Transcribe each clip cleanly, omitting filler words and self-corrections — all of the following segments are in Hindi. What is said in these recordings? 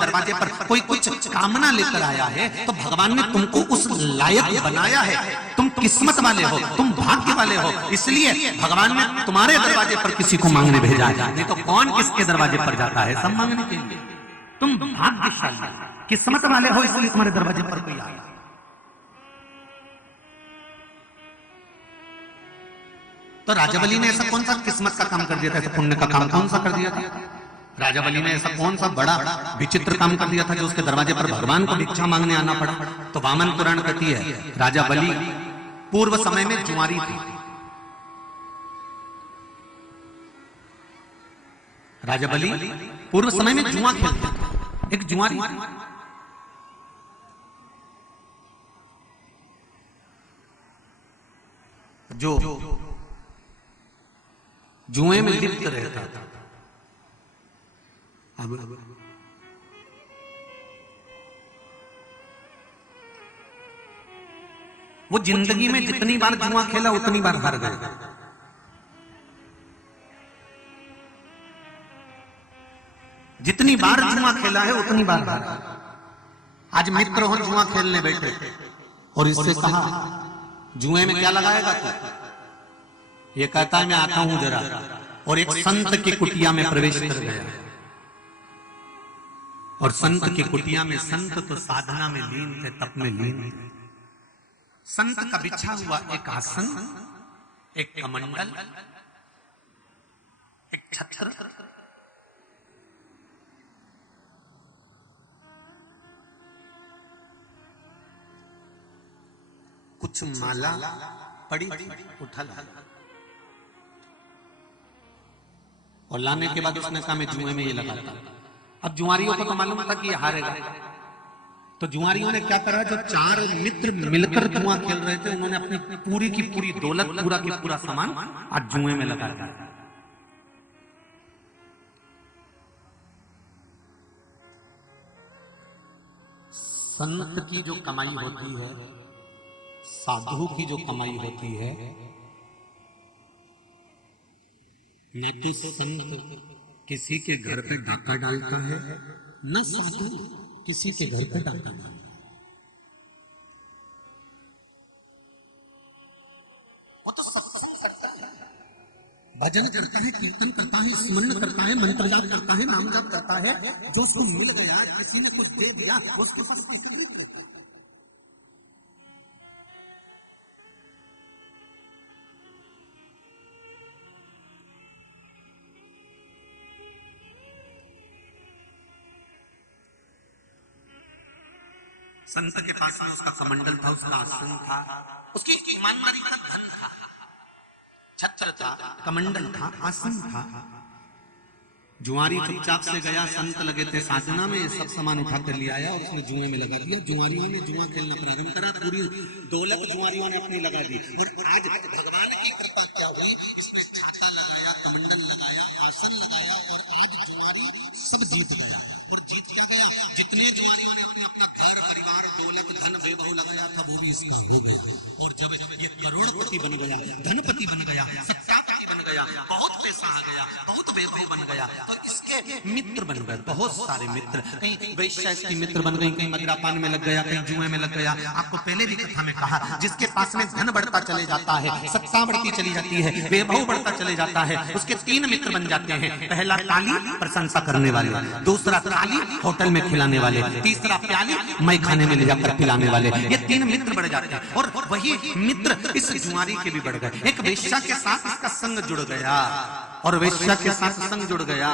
दरवाजे पर कोई कुछ कामना लेकर आया है तो भगवान ने तुमको उस लायक बनाया है। तुम किस्मत वाले हो, तुम भाग्य वाले हो, इसलिए भगवान ने तुम्हारे दरवाजे पर किसी को मांगने भेजा है। नहीं तो कौन किसके दरवाजे पर जाता है? सब मांगने के लिए। तुम भाग्यशाली किस्मत वाले हो, इसलिए तुम्हारे दरवाजे पर कोई आया। तो राजा बलि ने ऐसा कौन सा किस्मत का काम कर दिया था, ऐसा पुण्य का काम कौन सा कर दिया था? राजा बलि ने ऐसा कौन सा बड़ा विचित्र काम कर दिया था जो उसके दरवाजे पर भगवान को भिक्षा मांगने आना पड़ा? तो वामन पुराण कहती है राजा बलि पूर्व समय में जुआरी थी। राजा बलि पूर्व समय में जुआ खेलता था, एक जुआरी। जो जुए में लिप्त रहता था। अब वो जिंदगी में जितनी बार जुआ खेला उतनी बार हार गया। जितनी बार जुआ खेला है उतनी बार हार गया। आज मित्र हो जुआ खेलने बैठे और इससे कहा जुए में क्या लगाएगा तू? ये कहता है मैं आता हूं जरा, और एक संत की कुटिया में प्रवेश कर गया। और संत की कुटिया में, संत तो साधना में लीन थे, तप में लीन थे। संत का बिछा हुआ एक आसन, एक कमंडल, एक छत्र, कुछ माला पड़ी थी, उठा ला। और लाने के बाद उसने कहा मैं जुए में ये लगाता। अब जुआरियों को तो मालूम था कि ये हारेगा, तो जुआरियों ने क्या करा, जो चार मित्र मिलकर जुआ खेल रहे थे उन्होंने अपनी पूरी की पूरी दौलत, पूरा की पूरा सामान आज जुए में लगा दिया। संत की जो कमाई होती है, साधु की जो कमाई होती है, न तो संत किसी के घर पे डाका डालता है, न साधु किसी के घर पे डाका डालता है। वो तो सत्संग करता है, भजन करता है, कीर्तन करता है, स्मरण करता है, मंत्र जाप करता है, नाम जाप करता है। जो उसको मिल गया, किसी ने कुछ दे दिया, उसके पास पैसा नहीं रहता। संत के पास में उसका कमंडल था, उसका आसन था, उसकी ईमानदारी का धन था, छत्र था, कमंडल था, आसन था। जुआरी चुपचाप से गया, संत लगे थे साधना में, सब सामान उठा कर ले आया और उसने जुए में लगा दिया। जुआरियों ने जुआ खेलना प्रारंभ करा, पूरी दौलत जुआरियों ने अपनी लगा दी। और आज भगवान की कृपा क्या हुई, इसमें छत्र लगाया, कमंडल लगाया, आसन लगाया, और आज जुआरी सब जीत गया। और जीत क्या गया, जितने जुआरियों ने अपना घर, परिवार, दौलत, धन, वैभव लगाया था वो भी इसका हो गया। और जब ये करोड़पति बन गया, धनपति बन गया, सत्तापति बन गया, बहुत पैसा आ गया, बहुत वैभव बन गया, तो इसके मित्र बन गए, बहुत सारे मित्र। कहीं वैश्य की मित्र बन गई, कहीं मदिरापान में लग गया, कहीं जुए में लग गया। आपको पहले भी कथा में कहा, जिसके पास में धन बढ़ता चले जाता है, सत्ता बढ़ती चली जाती है, वैभव बढ़ता चले जाता है, उसके तीन मित्र बन जाते हैं। पहला ताली, प्रशंसा करने वाले, दूसरा थाली, होटल में खिलाने वाले, तीसरा प्याली, मैं खाने में ले जाकर पिलाने वाले। ये तीन मित्र बढ़ जाते हैं। और वही मित्र इस जुआरी के भी बढ़ गए। एक वेश्या के साथ इसका संग जुड़ गया, और वेश्या के साथ संग जुड़ गया।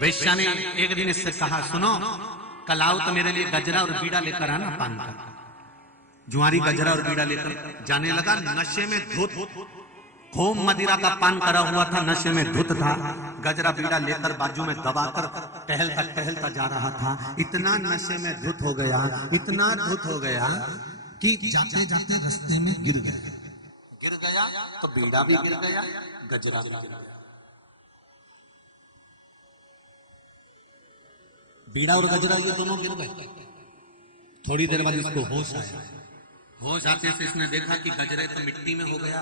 वेश्या ने एक दिन इससे कहा, सुनो कल आओ तो मेरे लिए गजरा और बीड़ा लेकर आना पान का। जुआरी गजरा और बीड़ा लेकर जाने लगा। नशे में धुत, खूब मदिरा का पान करा हुआ था, नशे में धुत था। गजरा बीड़ा लेकर बाजू में दबाकर टहलता टहलता जा रहा था। इतना नशे में धुत हो गया, इतना धुत हो गया कि जाते जाते रास्ते में गिर गया। गिर गया तो बीड़ा भी गिर गया, गजरा भी गिर गया। बीड़ा और गजरा ये दोनों गिर गए। थोड़ी देर बाद इसको होश आया। होश आते से इसने देखा कि गजरे तो मिट्टी में हो गया,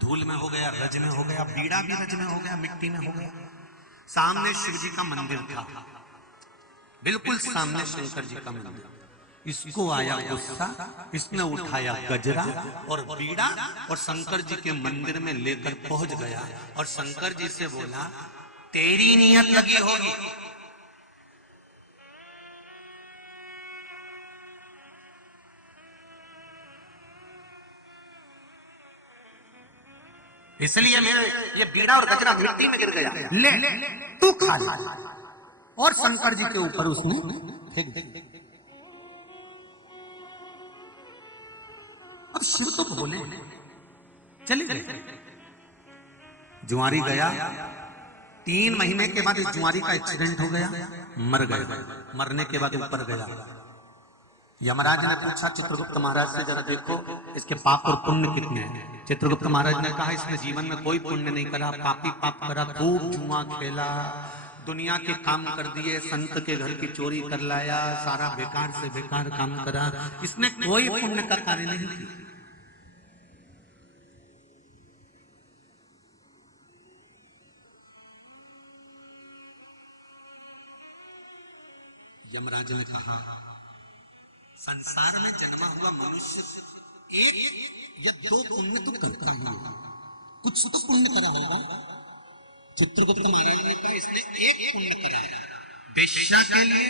धूल में हो गया, रज में हो गया, बीड़ा भी रज में हो गया, मिट्टी में हो गया। सामने शिव जी का मंदिर था, बिल्कुल सामने शंकर जी का मंदिर। इसको आया गुस्सा, इसने उठाया गजरा और बीड़ा और शंकर जी के मंदिर में लेकर पहुंच गया और शंकर जी से बोला, तेरी नियत लगी होगी, इसलिए मेरे ये बीड़ा और गजरा मिट्टी में गिर गया, ले तू खा ले। और शंकर जी के ऊपर उसने फेंक दिया। अब शिव तो बोले, चले गए। जुआरी गया, 3 महीने के बाद इस जुआरी का एक्सीडेंट हो गया, मर गया। मरने के बाद ऊपर गया। यमराज ने पूछा चित्रगुप्त महाराज से, जरा देखो इसके पाप और पुण्य कितने हैं। चित्रगुप्त महाराज ने कहा, इसने जीवन में कोई पुण्य नहीं करा, पापी पाप करा, खूब जुआ खेला, दुनिया के काम कर दिए, संत के घर की चोरी कर लाया, सारा बेकार से बेकार काम करा, इसने कोई पुण्य का कार्य नहीं किया। यमराज ने कहा, संसार में जन्मा हुआ मनुष्य 1 या 2 पुण्य तो करता ही होगा, कुछ तो पुण्य करा होगा। चित्रगुप्त महाराज ने कहा, इसने 1 पुण्य करा है। वेश्या के लिए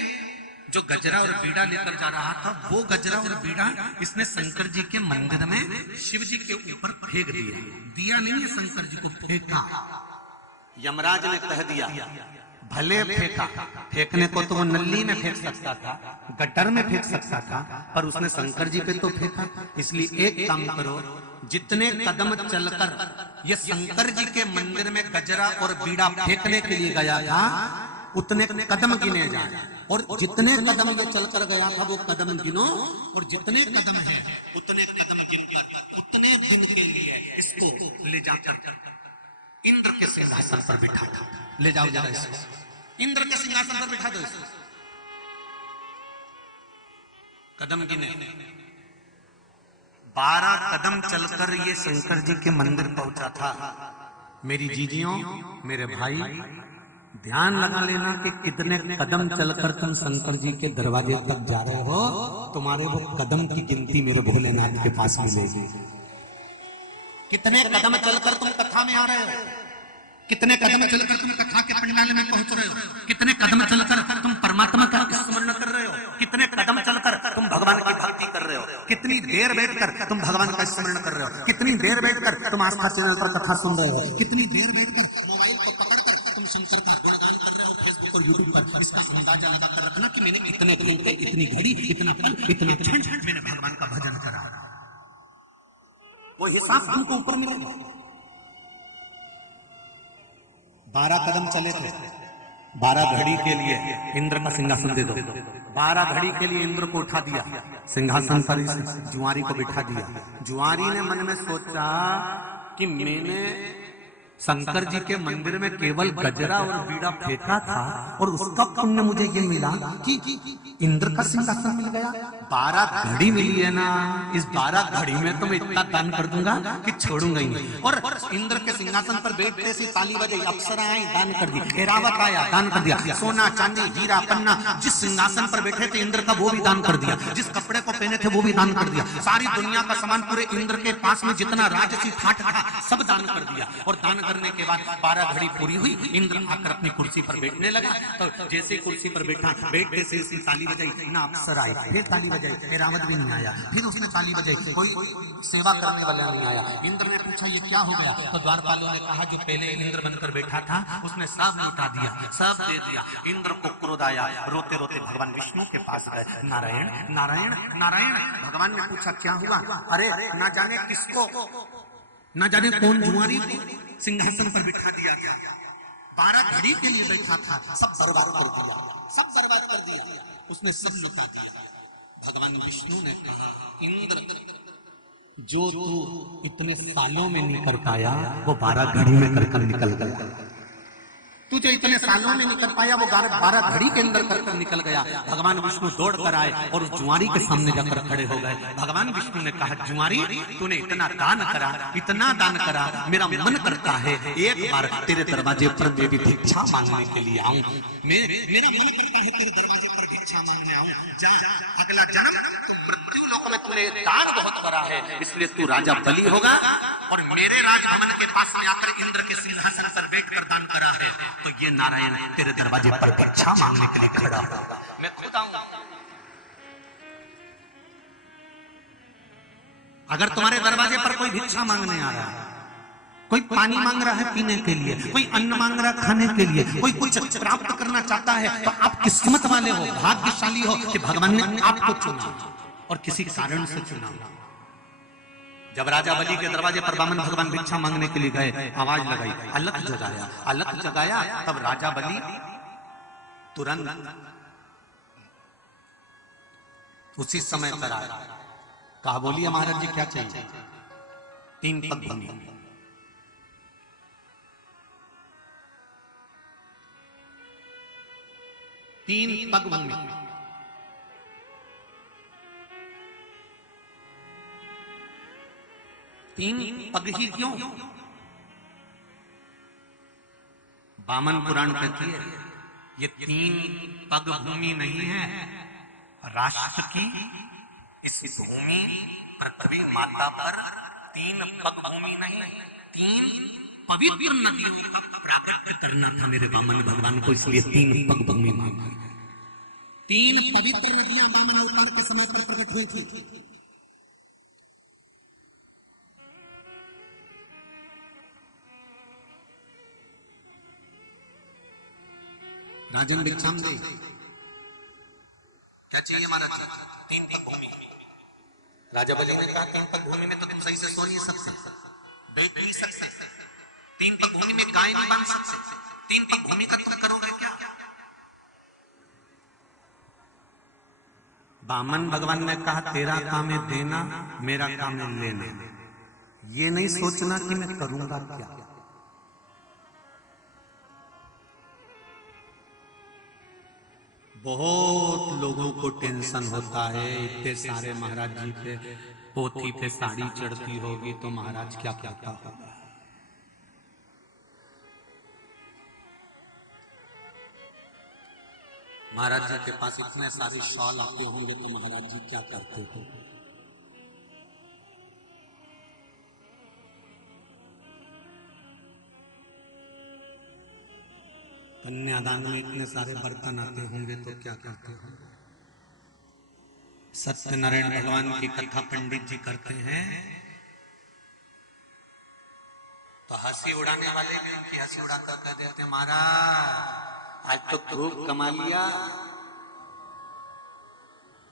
जो गजरा और बीड़ा लेकर जा रहा था, वो गजरा और बीड़ा इसने शंकर जी के मंदिर में शिव जी के ऊपर फेंक दिए। दिया नहीं है, शंकर जी को फेंका। यमराज ने कह दिया, भले फेंका, फेंकने को तो वो नल्ली में फेंक सकता था, गटर में फेंक सकता था, पर उसने शंकर जी पे तो फेंका। इसलिए एक काम करो, जितने कदम चलकर ये शंकर जी के मंदिर में गजरा और बीड़ा फेंकने के लिए गया था, उतने कदम गिने जाए, और जितने कदम ये चलकर गया था वो कदम गिनो, और जितने कदम है उतने कदम गिनकर उतने दिन के लिए इसको ले जाकर इंद्र के सिंहासन पर बिठा दो। ले जाओ जरा इसको, इंद्र के सिंहासन पर बिठा दो इसको। कदम गिने, 12 कदम चलकर ये शंकर जी के मंदिर पहुंचा था। मेरी जीजियों, मेरे भाई, ध्यान लगा लेना कि कितने कदम चलकर तुम शंकर जी के दरवाजे तक जा रहे हो, तुम्हारे वो कदम की गिनती मेरे भोलेनाथ के पास मिलेगी। कितने कदम चलकर तुम कथा में आ रहे हो, कितने कदम चलकर तुम कथा के पंडाल में पहुंच रहे हो, कितने कदम चलकर तुम परमात्मा का स्मरण कर रहे हो, कितने कदम चलकर तुम भगवान की भक्ति कर रहे हो, कितनी देर बैठकर तुम भगवान का स्मरण कर रहे हो, कितनी देर बैठकर तुम आस्था चैनल पर कथा सुन रहे हो, कितनी देर बैठकर मोबाइल को पकड़कर तुम शंकर का गुणगान कर रहे हो फेसबुक और यूट्यूब पर। इसका अंदाजा लगाकर रखना कि मैंने इतने घंटे, इतनी घड़ी, इतना पल, इतना क्षण मैंने भगवान का भजन करा। वो हिसाब तुमको ऊपर मिलेगा। 12 कदम चले थे, 12 घड़ी के लिए इंद्र का सिंहासन दे दो। 12 घड़ी के लिए इंद्र को उठा दिया, सिंहासन पर जुआरी को बिठा दिया। जुआरी ने मन में सोचा कि मैंने शंकर जी के मंदिर में केवल गजरा और बीड़ा फेंका था, और उसका पुण्य मुझे ये मिला कि इंद्र का सिंहासन मिल गया। 12 घड़ी मिली है ना, इस 12 घड़ी में तो मैं इतना दान कर दूंगा कि छोड़ूंगा ही नहीं। और इंद्र के सिंहासन पर बैठते से ताली बजाई, अप्सरा आई, दान कर दी, एरावत आया, दान कर दिया, सोना चांदी हीरा पन्ना, जिस सिंहासन पर बैठे थे इंद्र का वो भी दान कर दिया, जिस कपड़े को पहने थे वो भी दान कर दिया, सारी दुनिया का सामान पूरे इंद्र के पास में जितना राजसी ठाट था सब दान कर दिया। और दान करने के बाद 12 घड़ी पूरी हुई, इंद्र आकर अपनी कुर्सी पर बैठने लगा। तो जैसे कुर्सी पर बैठा, बैठते से उसने ताली बजाई, ना अप्सरा आई, फिर ताली बजाई, एरावत भी नहीं आया, फिर उसने ताली बजाई, कोई सेवा करने वाला नहीं आया। इंद्र ने पूछा ये क्या हो गया, तो द्वारपालों ने कहा जो पहले इंद्र बनकर बैठा था उसने सब लौटा दिया, सब दे दिया। इंद्र को क्रोध आया, रोते रोते भगवान विष्णु के पास गए, नारायण नारायण नारायण। भगवान ने पूछा क्या हुआ, अरे ना जाने किसको, ना जाने कौन जुआरी को सिंहासन पर बिठा दिया गया, 12 घड़ी के लिए बैठा था, सब बर्बाद कर दिया, सब बर्बाद कर दिया, उसने सब लुटा दिया। भगवान विष्णु ने कहा इंद्र जो तू इतने सालों में नहीं कर पाया वो 12 घड़ी में कर निकल गया। तू जो इतने सालों में नहीं कर पाया वो 12 घड़ी के अंदर कर निकल गया। भगवान विष्णु दौड़ कर आए और उस जुआरी के सामने जाकर खड़े हो गए। भगवान विष्णु ने कहा, जुआरी तूने इतना दान करा, मेरा मन करता है एक बार तेरे दरवाजे पर मैं भी भिक्षा मांगने के लिए आऊं। मेरा मन करता है तेरे दरवाजे पर भिक्षा मांगने आऊं। जा, अगला जन्म मृत्यु लोक में तूने दान बहुत करा है, इसलिए तू राजा बलि होगा और मेरे राजभवन के पास में आकर इंद्र के सिंहासन पर बैठकर दान करा है, तो ये नारायण तेरे दरवाजे पर भिक्षा मांगने के लिए खड़ा होगा। मैं खुद आऊंगा। अगर तुम्हारे दरवाजे पर कोई भिक्षा मांगने आ रहा है, कोई पानी मांग रहा है पीने के लिए, कोई अन्न मांग रहा है खाने के लिए, कोई कुछ प्राप्त करना चाहता है, तो आप किस्मत वाले हो, भाग्यशाली हो कि भगवान ने आपको चुना और किसी कारण से चुना। जब राजा बलि के दरवाजे पर वामन भगवान भिक्षा मांगने के लिए गए, आवाज लगाई, अलख जगाया, तब राजा बलि तुरंत उसी समय पर आया। कहा, बोलिए महाराज जी क्या चाहिए? 3 पग भूमि, 3 पग भूमि। तीन पग ही क्यों? वामन पुराण कहती है ये 3 पग भूमि नहीं है, राष्ट्र की इस भूमि पृथ्वी माता पर 3 पग भूमि नहीं, 3 पवित्र नदियों का प्राप्त करना था मेरे वामन भगवान को, इसलिए 3 पग भूमि मांगी। 3 पवित्र नदियां वामन अवतार के समय पर प्रकट हुई थी। राजन भिक्षाम दे, क्या चाहिए महाराज? 3 पग भूमि। राजा बलि ने कहा, 3 पग भूमि में तो तुम सही से सो नहीं सकते, बैठ नहीं सकते, 3 पग भूमि में गाय नहीं बांध सकते, 3 पग भूमि का तुम करोगे क्या? वामन भगवान ने कहा, तेरा काम है देना, मेरा काम है लेना, ये नहीं सोचना कि मैं करूंगा क्या। बहुत लोगों को टेंशन होता है, इतने सारे महाराज जी पे पोथी पे साड़ी चढ़ती होगी तो महाराज क्या कहता होगा। महाराज जी के पास इतने सारे शॉल आते होंगे तो महाराज जी क्या करते हो। कन्यादान में इतने सारे बर्तन आते होंगे तो क्या करते हो। सत्यनारायण भगवान की कथा पंडित जी करते हैं तो हंसी उड़ाने वाले भी उनकी हंसी उड़ाकर कह देते हैं, महाराज आज तो खूब कमा लिया।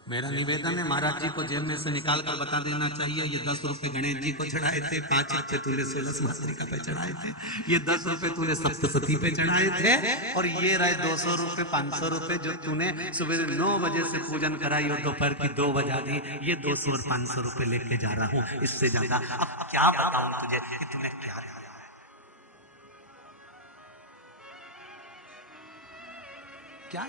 मेरा निवेदन है महाराज जी को जेब में से निकाल कर बता देना चाहिए, ये 10 रुपए गणेश जी को चढ़ाए थे, 5 रुपए तूने 16 मातृका पे चढ़ाए थे, ये 10 रुपए तूने सप्तशती पे चढ़ाए थे, और ये रहे 200 रुपए 500 रुपए जो तूने सुबह 9 बजे से पूजन कराई और दोपहर की 2 बजा दी, ये 200 और 500 रुपए लेके जा रहा हूँ, इससे ज्यादा अब क्या बताऊं तुझे कि तूने क्या क्या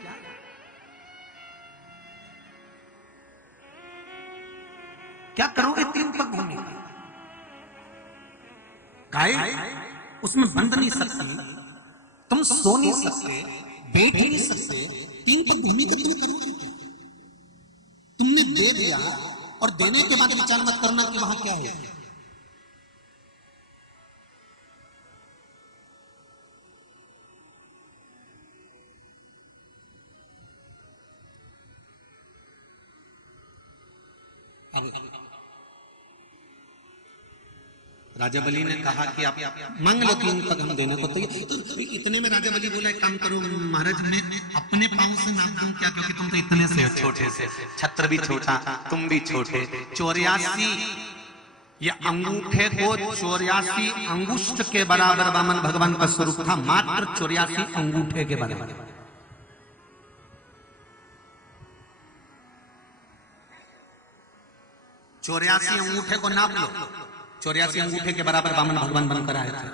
क्या करोगे 3 पग भूमि? गाय उसमें बंध नहीं सकती, तुम सो नहीं सकते, बैठ नहीं सकते, 3 पग भूमि का तुम करोगे क्या? तुमने दे दिया और देने के बाद विचार मत करना कि वहां क्या है। राजा बलि ने कहा कि आप मांग लो 3 पग हम देने को, तो इतने में राजा बलि बोला, एक काम करो महाराज, मैं अपने पांव से नाप दूं क्या, क्योंकि तुम तो इतने से छोटे से, छत्र भी छोटा, तुम भी छोटे, 84 ये अंगूठे को 84 अंगुष्ठ के बराबर वामन भगवान का स्वरूप था, मात्र 84 अंगूठे के बराबर। चौरासी अंगूठे को नाप लो, 84 अंगूठे के बराबर वामन भगवान बनकर आए थे।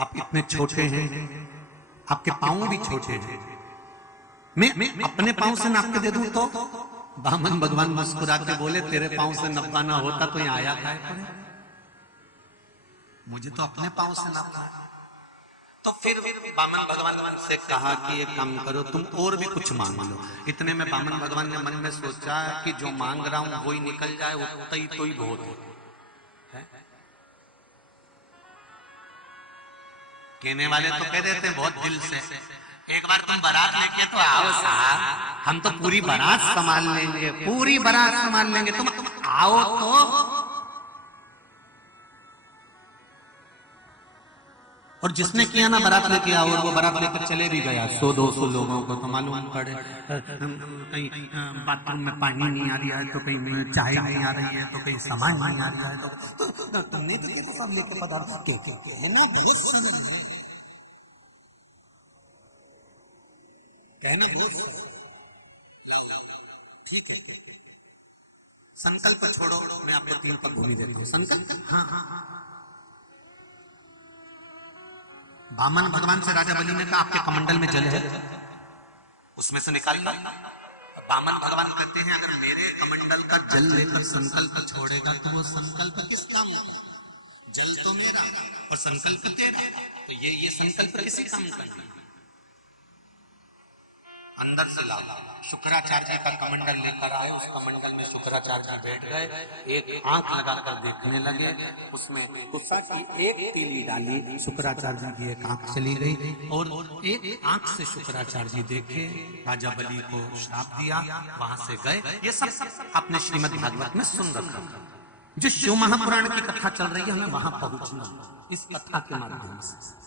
आप इतने छोटे हैं, आपके पांव भी छोटे हैं, मैं अपने पांव से नाप के दे दूं तो? बामन भगवान मुस्कुरा के बोले, तेरे पांव से नपाना होता तो यहाँ आया था, मुझे तो अपने पांव से नापना है। तो फिर बामन भगवान से कहा कि एक काम करो, तुम और भी कुछ मांग लो। इतने में बामन भगवान ने मन में सोचा कि जो मांग रहा हूं वो ही निकल जाए, उतना ही तो ही बहुत है। कहने वाले तो कह देते हैं बहुत दिल से, एक बार तुम बारात लेके तो आओ साहब, हम तो पूरी बारात संभाल लेंगे, पूरी बारात संभाल लेंगे, तुम आओ तो। और जिसने किया ना बारात लेके आओ, और वो बारात लेकर चले भी गया 100-200 लोगों को, तो मालूम पड़े कहीं बाथरूम में पानी नहीं आ रहा है, तो कहीं चाय नहीं आ रही है, तो कहीं सामान नहीं आ रहा है, तो तुमने तो सब लेकर पदार्थ कहना बहुत सरल, कहना बहुत ठीक है। संकल्प छोड़ो, मैं आपको 3 पग भूमि देता हूं। संकल्प, हाँ हाँ हाँ। बामन भगवान से राजा बलि ने कहा, आपके कमंडल में जल है, उसमें से निकाल लो। बामन भगवान कहते हैं, अगर मेरे कमंडल का जल लेकर संकल्प छोड़ेगा तो वो संकल्प किस काम का? जल तो मेरा और संकल्प तेरा, तो ये संकल्प किसी काम का नहीं। अंदर से लाओ। शुक्राचार्य का कमंडल लेकर आए, उस कमंडल में शुक्राचार्य बैठ गए, एक आंख लगाकर देखने लगे, उसमें गुस्सा की एक तीली डाली, शुक्राचार्य की एक आंख चली गई, और एक आंख से शुक्राचार्य जी देखे, राजा बलि को श्राप दिया, वहां से गए। ये सब आपने श्रीमद् भागवत में सुन रखा। जो शिव महापुराण की कथा चल रही है, हमें वहां पहुंचना इस कथा के माध्यम से।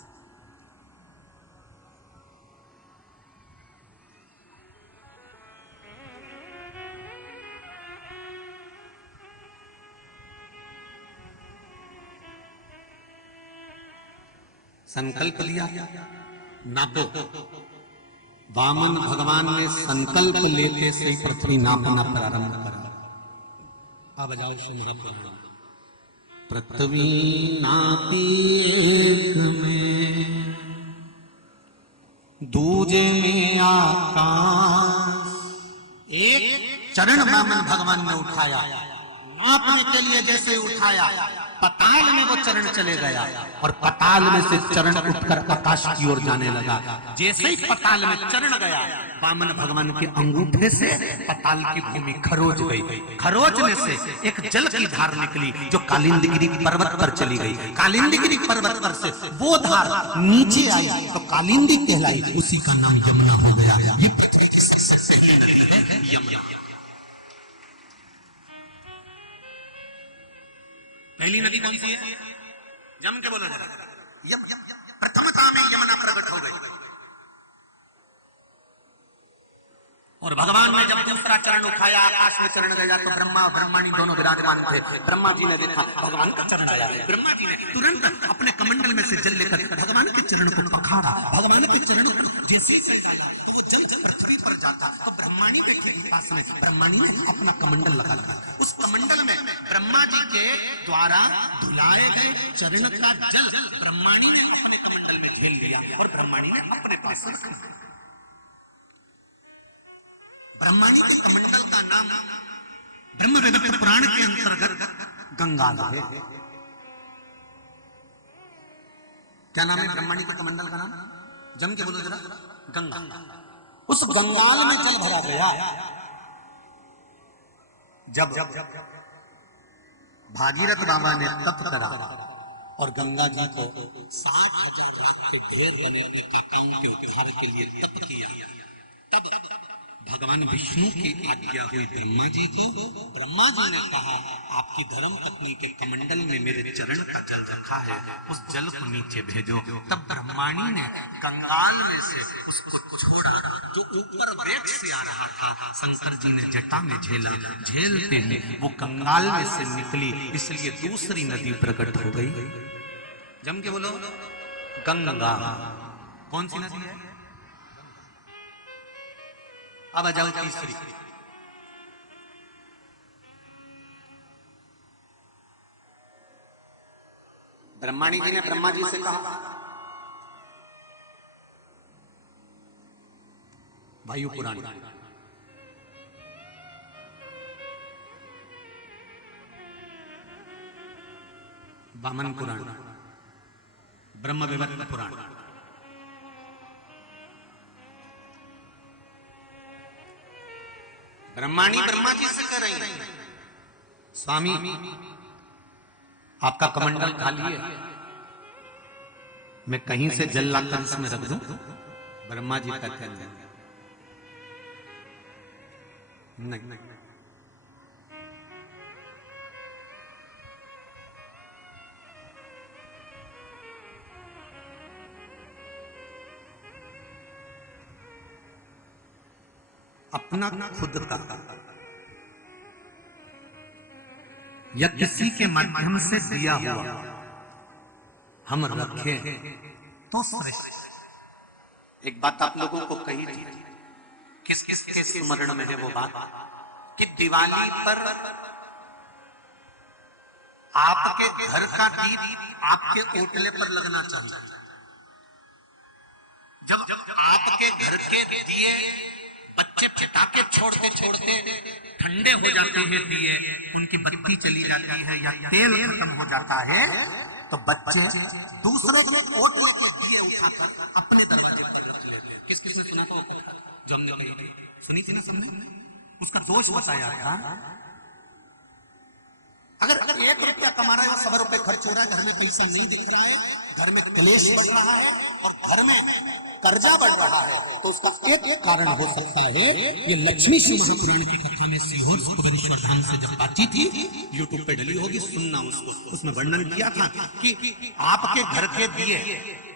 संकल्प लिया, नापो। वामन भगवान ने संकल्प लेते से ही पृथ्वी नापना प्रारंभ करा। अब जाओ महापुराण। पृथ्वी नापी एक में, दूजे में आकाश। एक चरण वामन भगवान ने उठाया, नापने के लिए जैसे उठाया, पताल में वो चरण चले गया, और पताल में से चरण उठकर आकाश की ओर जाने लगा। जैसे ही पताल में चरण गया, वामन भगवान के अंगूठे से पताल की भूमि खरोच गई। खरोचने से एक जल की धार निकली, जो कालिंदगिरी पर्वत पर चली गई। कालिंदगिरी पर्वत पर से वो धार नीचे आई तो कालिंदी कहलाई, उसी का नाम यमुना हो गया। ये पृथ्वी की सबसे पहली नदी है यमुना। पहली नदी कौन सी है? जम के बोलो जरा। प्रथमता में यमुना प्रकट हो गई। और भगवान ने जब दूसरा चरण उठाया, आकाश में चरण गया, तो ब्रह्मा ब्रह्मणी दोनों विराजमान थे। ब्रह्मा जी ने देखा भगवान का चरण आया, ब्रह्मा जी ने तुरंत अपने कमंडल में से जल लेकर भगवान के चरण को पखारा। भगवान के चरण जैसे जल पृथ्वी पर जाता, तो ब्रह्माणी के पास में ब्रह्माणी ने अपना कमंडल लगा दिया। उस कमंडल में ब्रह्मा जी के द्वारा धुलाए गए चरण का जल ब्रह्माणी ने अपने कमंडल में झेल लिया, और ब्रह्माणी ने अपने पास रखा। ब्रह्माणी के कमंडल का नाम ब्रह्म विद्या पुराण के अंतर्गत गंगा है। क्या नाम है ब्रह्माणी के कमंडल का नाम? जम के बोलो जरा। गंगा। उस गंगाल में जल भरा गया। जब भागीरथ बाबा ने तप करा और गंगा जी को 7,000 लाख के ढेर बने अपने काकाओं के उद्धार के लिए तप किया, तब भगवान विष्णु की आज्ञा हुई ब्रह्मा जी को। ब्रह्मा जी ने कहा, आपकी धर्म पत्नी के कमंडल में मेरे चरण का जल रखा है, उस जल को नीचे भेजो। तब ब्रह्माणी ने गंगाल में से उसको छोड़ा, जो ऊपर वेग से आ रहा था। शंकर जी ने जटा में झेला, झेलते में वो गंगाल में से निकली, इसलिए दूसरी नदी प्रकट हो गई। जम के बोलो गंगा। कौन सी नदी है? अब आ जाओ तीसरी। ब्रह्माणी जी ने ब्रह्मा जी से कहा, वायु पुराण, वामन पुराण, ब्रह्म विवर्त पुराण, ब्रह्माणी ब्रह्मा जी से कर रही है, स्वामी आपका कमंडल खाली है, मैं कहीं से जल लाकर इसमें रख दूं? ब्रह्मा जी का कहते हैं नहीं, अपना खुद का या किसी के माध्यम से दिया हुआ हम रखें तो श्रेष्ठ। एक बात आप लोगों को कही थी, किस किस के स्मरण में है वो बात, कि दिवाली पर आपके घर का दीप आपके ओटले पर लगना चाहिए। जब आपके घर के दिए बच्चे पटाखे छोड़ते छोड़ते ठंडे हो जाते हैं, दिए उनकी बत्ती चली जाती है या तेल खत्म हो जाता है, तो बच्चे दूसरे के ओटले के दिए उठाकर अपने दरवाजे पर रख लेते हैं। किस किसने सुना था? जंग सुनी थी ना सबने? उसका दोष बताया था, अगर 1 रुपया कमा रहा है और 100 रुपए खर्च हो रहा है, घर में पैसा नहीं दिख रहा है, घर में क्लेश बढ़ रहा है और घर में कर्जा बढ़ रहा है, तो उसका एक कारण हो सकता है ये लक्ष्मी सिंह पुराण की कथा में सीहोर सुखमनेश्वर धाम से जब बातचीत थी, यूट्यूब पे डली होगी, सुनना उसको। उसमें वर्णन किया था कि आपके घर के दिए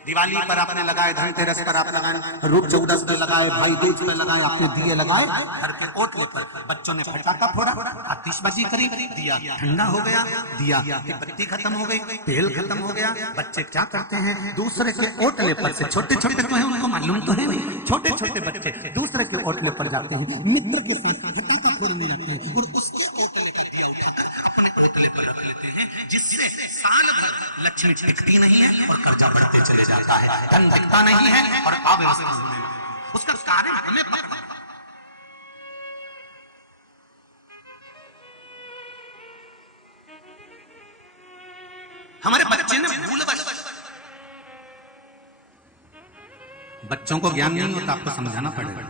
दिवाली पर आपने लगाए, धनतेरस पर आप लगाए, रूप चौदस पर लगाए, भाई दूज पर लगाए, आपने दिए लगाए, घर के ओटले पर बच्चों ने पटाखा फोड़ा, आतिशबाजी करी, दिया ठंडा हो गया, दिया की बत्ती खत्म हो गई, तेल खत्म हो गया। बच्चे क्या करते हैं, दूसरे के ओटले पर से, छोटे छोटे तो है, उनको मालूम तो है नहीं, छोटे छोटे बच्चे दूसरे के ओटले पर जाते हैं, मित्र के साथ पटाखा फोड़ने लगते हैं और उसके ओटले का दिया उठाकर अपने ओटले पर रख लेते हैं, जिससे साल भर लक्ष्मी टिकती नहीं है और कर्जा बढ़ते चले जाता है, धन दिखता नहीं है और अव्यवस्था होने लगती है। उसका कारण हमें पता है। हमारे बच्चे ने भूलवश, बच्चों को ज्ञान नहीं होता, आपको समझाना पड़ेगा।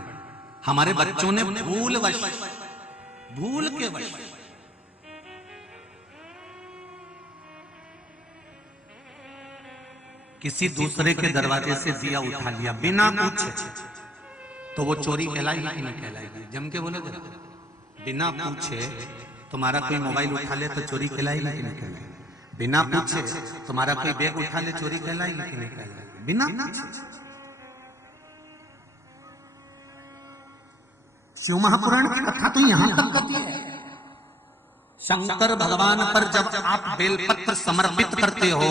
हमारे बच्चों ने भूलवश, भूल के वश किसी दूसरे के दरवाजे से दिया उठा लिया बिना पूछे, तो वो चोरी कहलाएगी कि नहीं कहलाएगी? जम के बोले जरा, बिना पूछे तुम्हारा कोई मोबाइल उठा ले तो चोरी कहलाएगी कि नहीं कहलाएगी? बिना पूछे तुम्हारा कोई बैग उठा ले चोरी कहलाएगी कि नहीं कहलाएगी? बिना पूछे। शिव महापुराण की कथा तो यहां तक कहती है, शंकर भगवान पर जब आप बेलपत्र समर्पित करते हो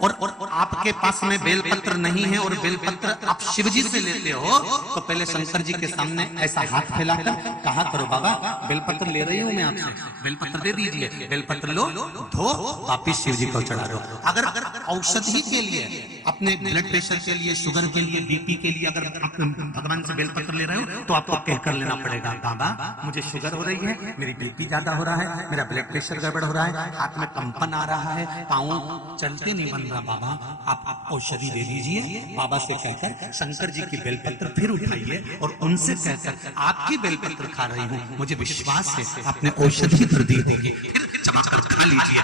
और आपके पास में बेलपत्र नहीं है और बेलपत्र आप शिवजी से लेते हो, तो पहले शंकर जी के सामने ऐसा हाथ फैलाकर कहा करो, बाबा बेलपत्र ले रही हूं मैं आपसे, बेलपत्र दे दीजिए, बेलपत्र लो, धो, वापिस शिव जी को चढ़ा दो। अगर औषधि के लिए, अपने ब्लड प्रेशर के लिए, शुगर के लिए, बीपी के लिए अगर आप भगवान से बेलपत्र ले रहे हो, तो आपको कहकर लेना पड़ेगा, बाबा मुझे शुगर हो रही है, मेरी बीपी ज्यादा हो रहा है, मेरा ब्लड प्रेशर गड़बड़ हो रहा है, हाथ में कंपन आ रहा है, पाँव चलते नहीं बन रहा, बाबा आप औषधि दे दीजिए। बाबा से कहकर शंकर जी की बेलपत्र फिर उठाइए और उनसे कहकर आपकी बेलपत्र खा रही हूँ, मुझे विश्वास है आपने औषधि पर दी होगी, फिर चमककर खा लीजिए,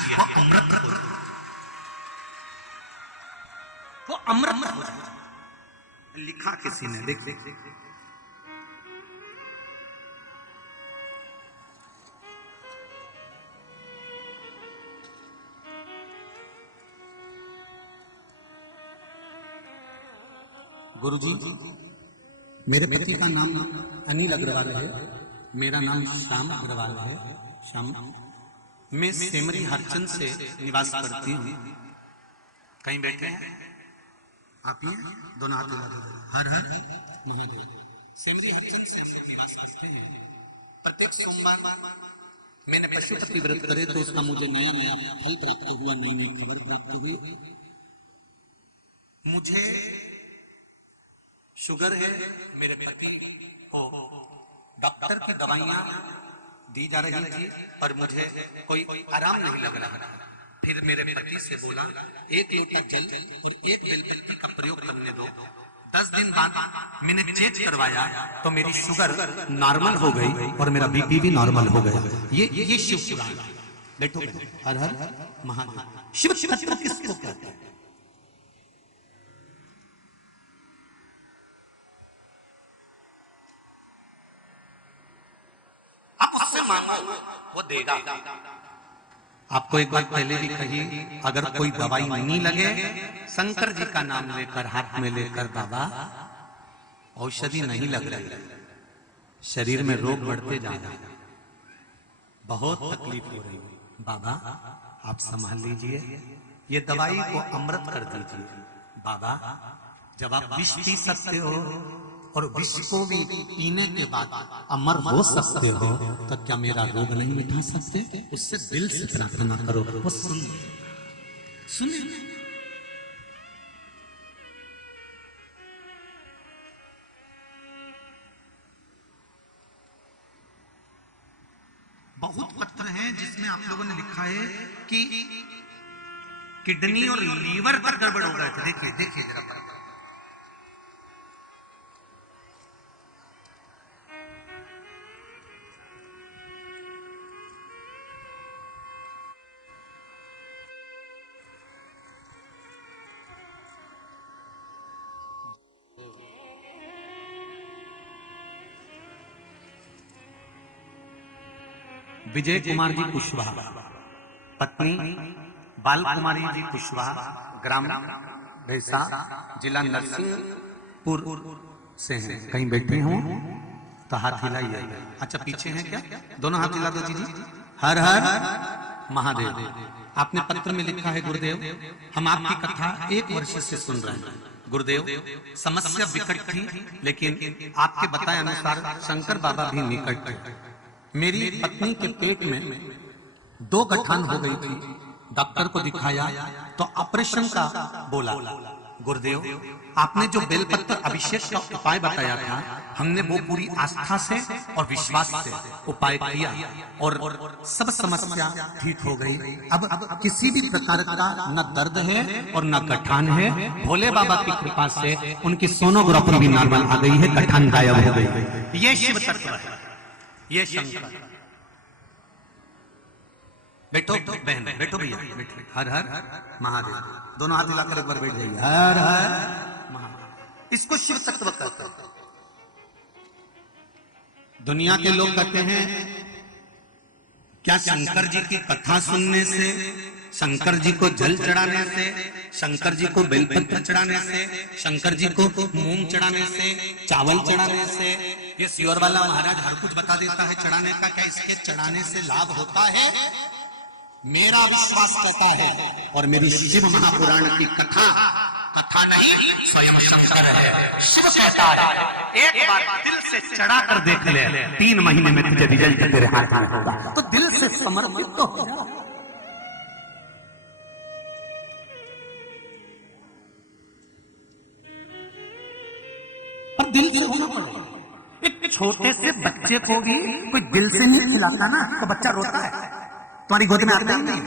वो अमृत हो जाए। लिखा किसी ने, देख देख गुरुजी, मेरे पति का नाम अनिल अग्रवाल है, मेरा नाम श्याम अग्रवाल है, श्याम, मैं सेमरी हरचंद से निवास करती हूँ। कहीं बैठे हैं आप? ही दोनों हाथ लगा दो, हर हर महादेव। सेमरी हरचंद से निवास करते हैं। प्रत्येक सोमवार मैंने पशुपति व्रत करे तो उसका मुझे नया नया फल प्राप्त हुआ, नई नई खबर प्राप्त हुई। मुझे शुगर है मेरे पति को, डॉक्टर की दवाइयां दी जा रही थी पर मुझे कोई आराम नहीं लग रहा। फिर मेरे पति से बोला एक लोटा जल और एक बेलपत्र का प्रयोग करने दो। 10 दिन बाद मैंने चेक करवाया तो मेरी शुगर नॉर्मल हो गई और मेरा बीपी भी नॉर्मल हो गया। ये शिव पुराण। बैठो हर हर महादेव। शिव तत्व किसको कहते हैं? आप उससे मांगो वो देगा। आपको एक बात पहले भी कही, अगर कोई दवाई नहीं लगे शंकर जी का नाम लेकर हाथ में लेकर बाबा औषधि नहीं लग रही, शरीर में रोग बढ़ते जा रहे हैं, बहुत तकलीफ हो रही है, बाबा आप संभाल लीजिए, ये दवाई को अमृत कर दीजिए। बाबा जब आप विष पी सकते हो और विष को भी पीने के बाद अमर हो सकते हो तो क्या मेरा रोग नहीं मिटा सकते? उससे दिल से प्रार्थना करो, वो सुनिए। बहुत पत्र हैं जिसमें आप लोगों ने लिखा है कि किडनी और लीवर पर गड़बड़ हो रहा है। देखिए देखिए जरा पत्र। विजय कुमार जी कुशवाहा, पत्नी बाल कुमारी जी कुशवाहा, ग्राम भैसा, जिला नरसिंहपुर से हैं। कहीं बैठे हों तो हाथ हिलाइए। अच्छा पीछे हैं क्या? दोनों हाथ हिला दो जी। हर हर महादेव। आपने पत्र में लिखा है गुरुदेव हम आपकी कथा 1 वर्ष से सुन रहे हैं। गुरुदेव समस्या विकट थी लेकिन आपके बताए अनुसार शंकर बाबा भी निकट थे। मेरी पत्नी के पेट में 2 गठान हो गई थी। डॉक्टर को दिखाया तो ऑपरेशन का बोला। गुरुदेव आपने जो बेलपत्र अभिषेक का उपाय बताया था हमने वो पूरी आस्था से और विश्वास से उपाय किया और सब समस्या ठीक हो गई। अब किसी भी प्रकार का न दर्द है और न गठान है। भोले बाबा की कृपा से उनकी सोनोग्राफी भी नॉर्मल आ गई है, गठान गायब हो गई। ये शिव तत्व है, ये शंकर। बैठो बहन, बैठो भैया, हर हर महादेव। दोनों हाथ हिलाकर एक बार बैठ जाइए। हर हर महादेव। इसको शिव तत्व कहते हैं। दुनिया के लोग कहते हैं क्या शंकर जी की कथा सुनने से, शंकर जी को जल चढ़ाने से, शंकर जी को बेलपत्र चढ़ाने से, शंकर जी को मूंग चढ़ाने से, चावल चढ़ाने से, ये सियोर वाला महाराज हर कुछ बता देता है चढ़ाने का, क्या इसके चढ़ाने से लाभ होता है? मेरा विश्वास कहता है और मेरी शिव महापुराण की कथा नहीं स्वयं शंकर है। शिव कहता है एक बार दिल से चढ़ा कर देख ले, 3 महीने में तुझे रिजल्ट तेरे हाथ में होगा। तो दिल से समर्पित तो हो जाओ। पर दिल से होना पड़ेगा। एक छोटे से बच्चे को भी कोई दिल से नहीं खिलाता ना तो बच्चा रोता है, तुम्हारी गोद में आता ही नहीं।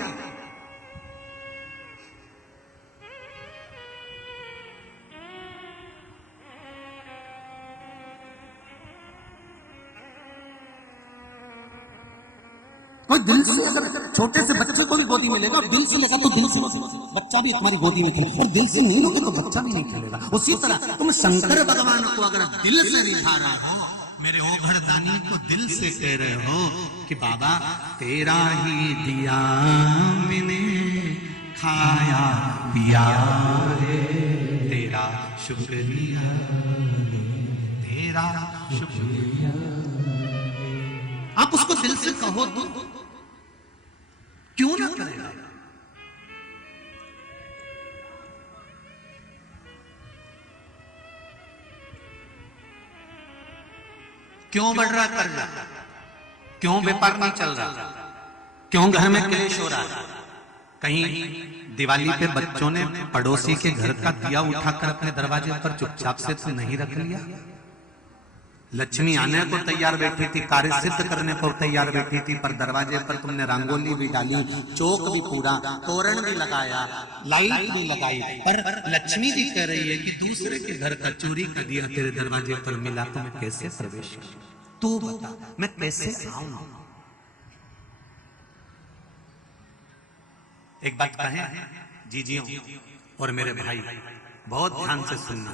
कोई दिल से अगर छोटे से बच्चे को भी गोदी में लेगा, दिल से लेगा तो दिल से बच्चा भी तुम्हारी गोदी में खेलेगा, और दिल से नहीं लोगे तो बच्चा भी नहीं खेलेगा। उसी तरह तुम शंकर भगवान को अगर दिल से निभा रहे हो, मेरे ओघड़ दानी को दिल से कह रहे हो कि बाबा तेरा ही दिया मैंने खाया पिया तेरा शुक्रिया, तेरा शुक्रिया। आप उसको दिल से कहो तो क्यों ना करेगा? क्यों बढ़ रहा कर्जा? क्यों व्यापार नहीं चल रहा? क्यों घर में क्लेश हो रहा है? कहीं दिवाली पे बच्चों ने पड़ोसी के घर का दिया उठाकर अपने दरवाजे पर चुपचाप से तो नहीं रख लिया? लक्ष्मी आने को तैयार बैठी थी, कार्य सिद्ध करने को तैयार बैठी थी, पर दरवाजे पर तुमने रंगोली भी डाली, चौक भी पूरा, तोरण भी लगाया, लाइट भी लगाई, पर लक्ष्मी जी कह रही है कि दूसरे के घर का चोरी का दिया तेरे दरवाजे पर मिला तो मैं कैसे प्रवेश करूं? तू बता, मैं कैसे आऊं? एक बात कहें जीजियों और मेरे भाई, बहुत ध्यान से सुनना,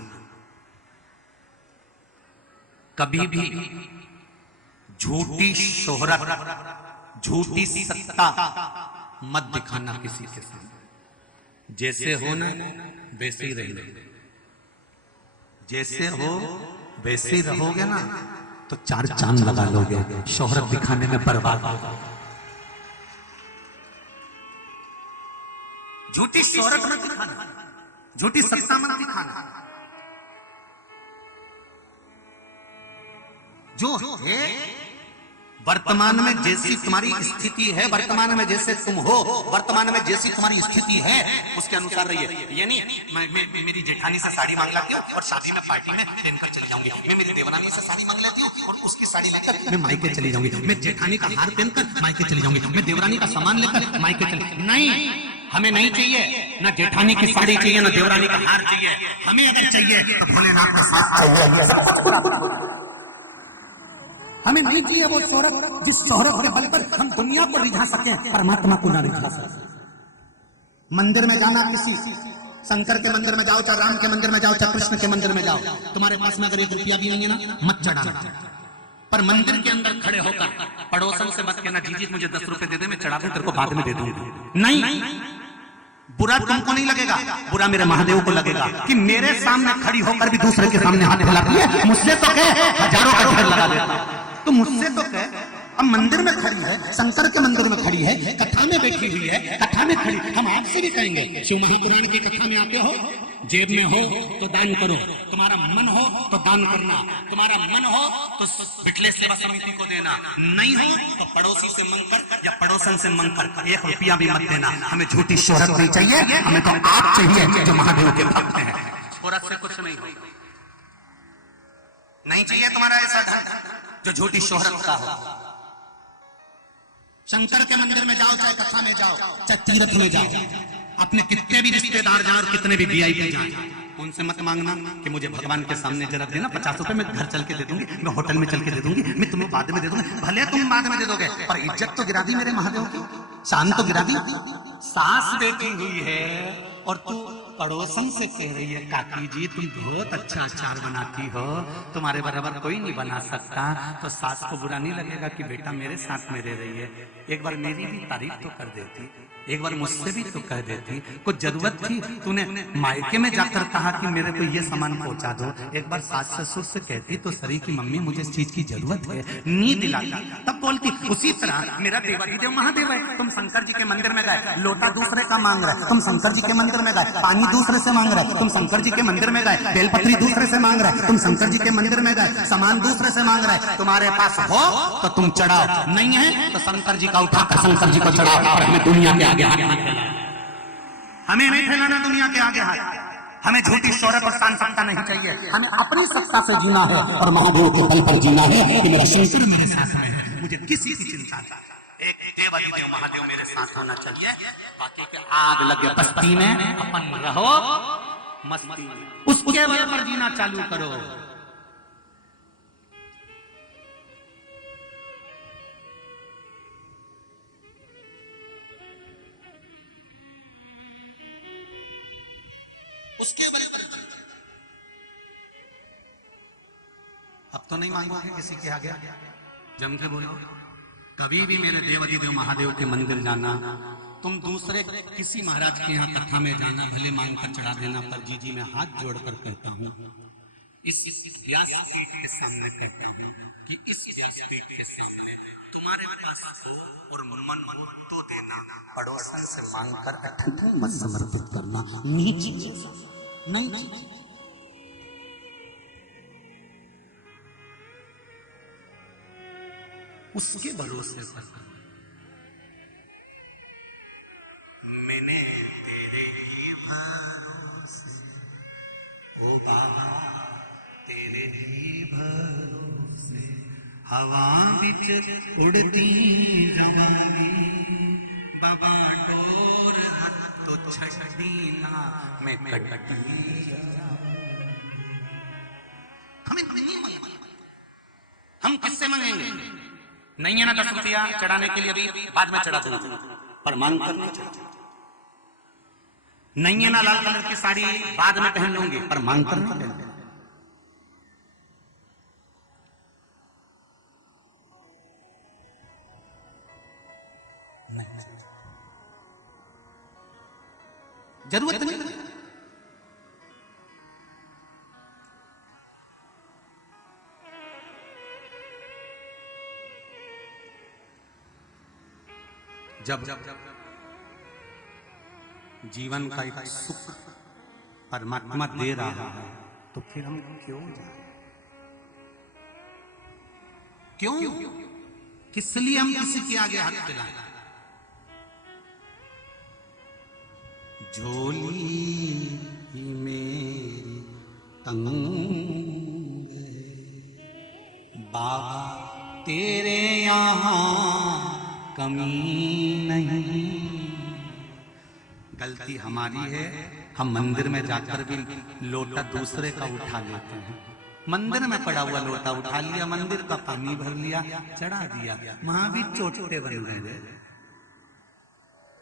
कभी भी झूठी शोहरत, झूठी सत्ता मत दिखाना किसी के सामने। जैसे हो ना वैसे ही रहना, जैसे हो वैसे ही रहोगे ना तो चार चांद लगा लोगे, शोहरत दिखाने में बर्बाद होगा। झूठी शोहरत मत दिखाना, झूठी सत्ता मत दिखाना। जो है वर्तमान में जैसी तुम्हारी स्थिति है, वर्तमान में जैसे तुम हो, वर्तमान में जैसी तुम्हारी स्थिति है उसके अनुसार रहिए। ये नहीं मैं मेरी जेठानी से साड़ी मांग लाती हूँ और शादी में पार्टी में पहनकर चली जाऊंगी, मैं मेरी देवरानी से साड़ी मांग लाती हूँ और उसकी साड़ी लेकर मैं मायके चली जाऊंगी, मैं जेठानी का हार पहनकर मायके चली जाऊंगी, मैं देवरानी का सामान लेकर मायके चली। नहीं, हमें नहीं चाहिए ना जेठानी की साड़ी चाहिए ना देवरानी का हार चाहिए। हमें अगर चाहिए तो भोलेनाथ के साथ चाहिए। हमें नहीं चाहिए वो शोहरत जिस शोहरत के बल पर हम दुनिया को रिझा सके, परमात्मा को ना रिझा सके। मंदिर में जाना, किसी शंकर के मंदिर में जाओ, चाहे राम के मंदिर में जाओ, चाहे कृष्ण के मंदिर में जाओ, तुम्हारे पास में अगर 1 रुपया भी नहीं है ना, मत चढ़ाना। पर मंदिर के अंदर खड़े होकर पड़ोसन से मत कहना जीजी मुझे 10 रुपए दे दे, मैं चढ़ा दूं, तेरे को बाद में दे दूंगी। नहीं, बुरा तुमको नहीं लगेगा, बुरा मेरे महादेव को लगेगा कि मेरे सामने खड़ी होकर भी दूसरे के सामने हाथ फैलाती है। मुझसे तो कहे हजारों का ढेर लगा देता, तो मुझसे तो कहे। अब मंदिर में खड़ी है, शंकर के मंदिर में खड़ी है, कथा में बैठी हुई है, कथा में खड़ी, हम आपसे भी कहेंगे शिव महापुराण की कथा में आते हो, जेब में हो तो दान करो, तुम्हारा मन हो तो दान करना, तुम्हारा मन हो तो बिटले सेवा समिति को देना, नहीं हो तो पड़ोसी से मंगकर या पड़ोसन से मंगकर 1 रुपया भी मत देना। हमें झूठी शोहरत नहीं चाहिए, हमें तो आप चाहिए जो महादेव के भक्त हैं। शोहरत से कुछ नहीं चाहिए तुम्हारा ऐसा जो झूठी शोहरत का हो। शंकर के मंदिर में जाओ, चाहे कथा में जाओ, चाहे तीर्थ में जाओ, अपने कितने भी रिश्तेदार जाओ और कितने भी वीआईपी जाए, उनसे मत मांगना कि मुझे भगवान के सामने जरा देना 50 रुपए, मैं घर चल के दे दूंगी, मैं होटल में चल के दे दूंगी, मैं तुम्हें बाद में दे दूंगी। भले तुम बाद में दे दोगे, पर इज्जत तो गिरा दी मेरे महादेव की, शान तो गिरा दी। सास बेटी हुई है और तू पड़ोसन से कह रही है काकी जी तुम बहुत अच्छा अचार बनाती हो, तुम्हारे बराबर कोई नहीं बना सकता, तो सास को बुरा नहीं लगेगा कि बेटा मेरे साथ में रह रही है, एक बार मेरी भी तारीफ तो कर देती, एक बार मुझसे भी तो कह देती। कुछ जरूरत थी तूने मायके में जाकर कहा कि मेरे को ये सामान पहुंचा दो, एक बार सास ससुर से कहती तो सरी की मम्मी मुझे इस चीज की जरूरत है, नहीं दिलाती, तब बोलती। उसी तरह मेरा देवाधिदेव महादेव है, तुम शंकर जी के मंदिर में गए, लोटा दूसरे का मांग रहे, तुम शंकर जी के मंदिर में गए, पानी दूसरे से मांग रहे, तुम शंकर जी के मंदिर में गए, बेलपत्री दूसरे से मांग रहे, तुम शंकर जी के मंदिर में गए, सामान दूसरे से मांग रहे, तुम्हारे पास हो तो तुम चढ़ाओ, नहीं है तो शंकर जी का उठाकर शंकर जी को चढ़ाओ। और हमें दुनिया के आगे हाथ मत फैलाना, हमें नहीं फैलाना दुनिया के आगे हाथ। हमें झूठी शोहरत और शान सत्ता नहीं चाहिए, हमें अपनी सत्ता से जीना है और महादेव के बल पर जीना है कि मेरा शंकर मेरे साथ है, मुझे किसी की चिंता नहीं। एक देवाधिदेव महादेव मेरे साथ होना चाहिए, बाकी के आग लगे बस्ती में अपन रहो मस्ती में, उसके बल पर जीना चालू करो। उसके बल पर अब तो नहीं मांगोगे किसी के आगे, जम के बोलो। कभी भी मेरे देवाधिदेव महादेव के मंदिर जाना, तुम दूसरे किसी महाराज के यहाँ कथा में जाना, भले मांग कर चढ़ा देना, पर जी मैं हाथ जोड़कर कहता हूँ, इस व्यासपीठ के सामने कहता हूँ कि इस व्यासपीठ के सामने तुम्हारे पास हो और मन हो तो देना, पड़ोसन से मांग कर मत समर्पित करना, नहीं चाहिए। उसके भरोसे पर मैंने तेरे ही भरोसे, ओ बाबा तेरे ही भरोसे, हवा बिच उड़ती जवानी, बाबा डोर तो छड़ी ना मैं कटती। हमें नहीं मांगना, हम किससे मांगेंगे? नहीं है ना 10 रुपया चढ़ाने के लिए, अभी बाद में चढ़ा दूंगा, पर मांग कर नहीं चढ़ा। नहीं है ना लाल कलर की साड़ी, बाद में पहन लूंगी, पर मांग कर नहीं पहन। जरूरत नहीं। जब जीवन का एक सुख परमात्मा दे रहा है तो फिर हम क्यों जाए? क्यों? किस लिए हम किसी के आगे हाथ फैलाएं? झोली मेरी तंग बाबा तेरे यहाँ कमी नहीं। गलती हमारी है, हम मंदिर में जाकर भी लोटा दूसरे का उठा लेते हैं। मंदिर में पड़ा हुआ लोटा उठा लिया, मंदिर का पानी भर लिया, चढ़ा दिया, वहां भी चोटे बन गए।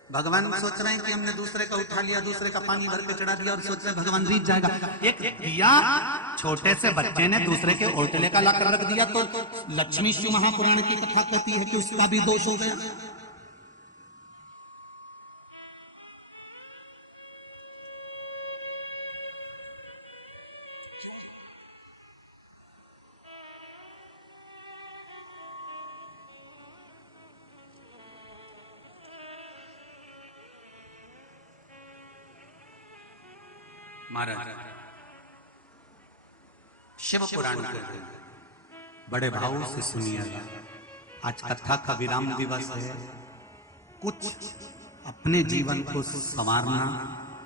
भगवान सोच रहे हैं कि हमने दूसरे का उठा लिया, दूसरे का पानी भर के चढ़ा दिया, और सोच रहे हैं भगवान रीत जाएगा। एक दिया छोटे से बच्चे ने दूसरे के ओटले का लाकर रख दिया तो लक्ष्मी शिव महापुराण की कथा कहती है कि उसका भी दोष हो गया। महाराज शिव पुराण के बड़े भाव से सुनिएगा। आज कथा का विराम दिवस है। कुछ अपने जीवन को संवारना,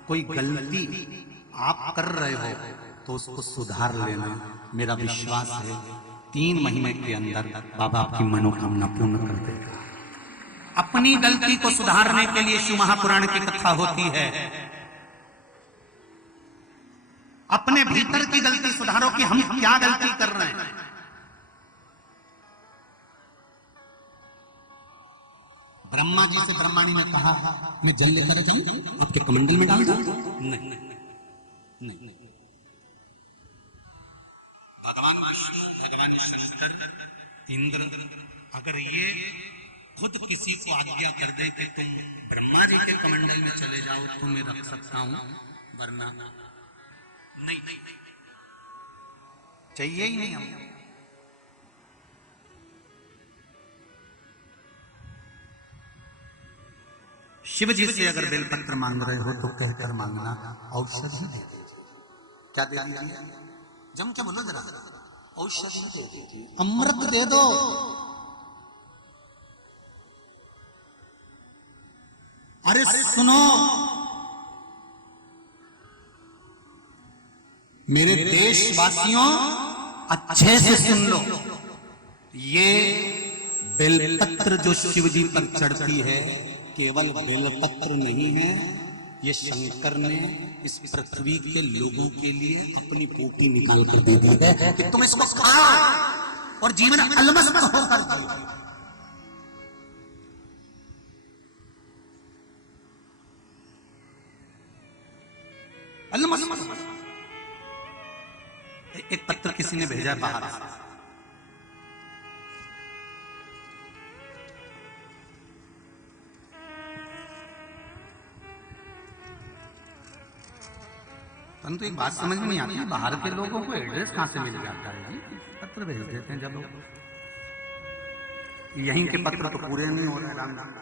कोई गलती आप कर रहे हो तो उसको सुधार लेना। मेरा विश्वास है 3 महीने के अंदर बाबा आपकी मनोकामना पूर्ण कर देगा। अपनी गलती को सुधारने के लिए शिव महापुराण की कथा होती है। अपने भीतर की गलती सुधारो कि हम क्या गलती कर रहे हैं। ब्रह्मा जी से ब्रह्माणी ने कहा मैं जल लेकर जाऊं, आपके कमंडल में डाल दूं? नहीं नहीं। भगवान विष्णु, भगवान शंकर, इंद्र अगर ये खुद किसी को आज्ञा कर दे कि तुम ब्रह्मा जी के कमंडल में चले जाओ तो मैं रख सकता हूं, वरना नहीं चाहिए ही नहीं। हम शिव जी से अगर बेलपत्र मांग रहे हो तो कहकर मांगना, औषधि दे दीजिए। क्या दे दीजिए? जम क्या बोलो जरा, औषधि दे दीजिए, अमृत दे दो। अरे सुनो मेरे देशवासियों, अच्छे से सुन लो। ये बेलपत्र जो शिव जी पर चढ़ती है केवल बेलपत्र नहीं है, ये शंकर ने इस पृथ्वी के लोगों के लिए अपनी पोटी निकाल कर दे दी है कि तुम इसको खाओ और जीवन अलमस्त होकर जियो। अलमस्त। एक पत्र किसी ने भेजा बाहर से, परंतु एक बात समझ में नहीं आती, बाहर के लोगों को एड्रेस कहां से मिल जाता है? पत्र भेज देते हैं जब लोग, यहीं के पत्र तो पूरे नहीं हो रहे। राम राम।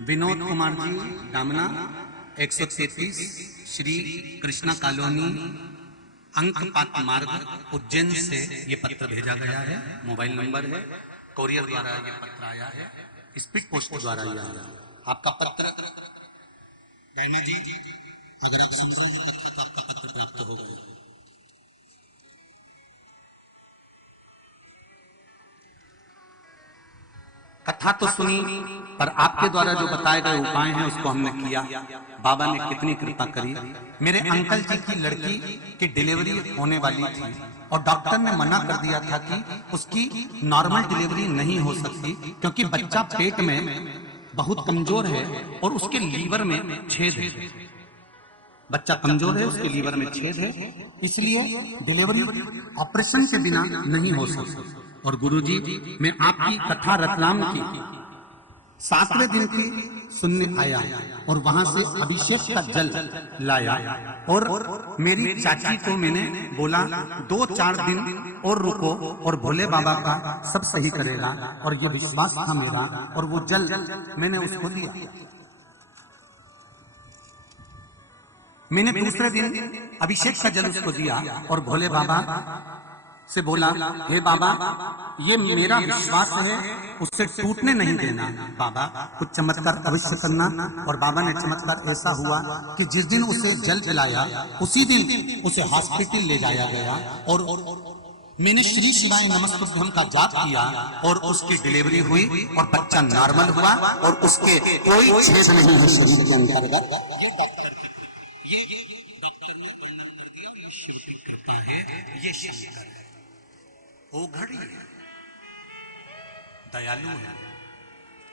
विनोद कुमार जी डामना 133 श्री कृष्णा कॉलोनी अंकपात मार्ग उज्जैन से ये पत्र भेजा गया है, मोबाइल नंबर है, कोरियर द्वारा ये पत्र आया है, स्पीड पोस्ट द्वारा ये आया है। आपका पत्र डायना जी, अगर आप संपूर्ण कथा तो आपका पत्र प्राप्त हो गया। कथा तो सुनी, पर आपके द्वारा जो बताए गए उपाय हैं उसको हमने किया। बाबा ने कितनी कृपा करी। मेरे अंकल जी की लड़की की डिलीवरी होने वाली थी और डॉक्टर ने मना कर दिया था कि उसकी नॉर्मल डिलीवरी नहीं हो सकती, क्योंकि बच्चा पेट में बहुत कमजोर है और उसके लीवर में छेद है। बच्चा कमजोर है, उसके लीवर में छेद है, इसलिए डिलीवरी ऑपरेशन के बिना नहीं हो सकती। और गुरुजी, मैं आपकी कथा रतलाम की 7वें दिन की सुनने आया और वहां से अभिषेक का जल लाया और मेरी चाची को मैंने बोला 2-4 दिन और रुको और भोले बाबा का सब सही करेगा, और ये विश्वास था मेरा। और वो जल मैंने उसको दिया। मैंने दूसरे दिन अभिषेक का जल उसको दिया और भोले बाबा से बोला, हे बाबा, ये मेरा विश्वास है, उससे टूटने नहीं देना। बाबा, कुछ चमत्कार अवश्य करना। और बाबा ने चमत्कार ऐसा हुआ कि जिस दिन उसे जल पिलाया उसी दिन उसे हॉस्पिटल ले जाया गया और मैंने श्री शिवाय नमस्तुभ्यम का जाप किया और उसकी डिलीवरी हुई और बच्चा नॉर्मल हुआ और उसके कोई छेद नहीं है शरीर के अंतर्गत। ये डॉक्टर ने वर्णन कर दिया, ये शिव की कृपा है, ये शंकर है। वो घड़ी है, दयालु है,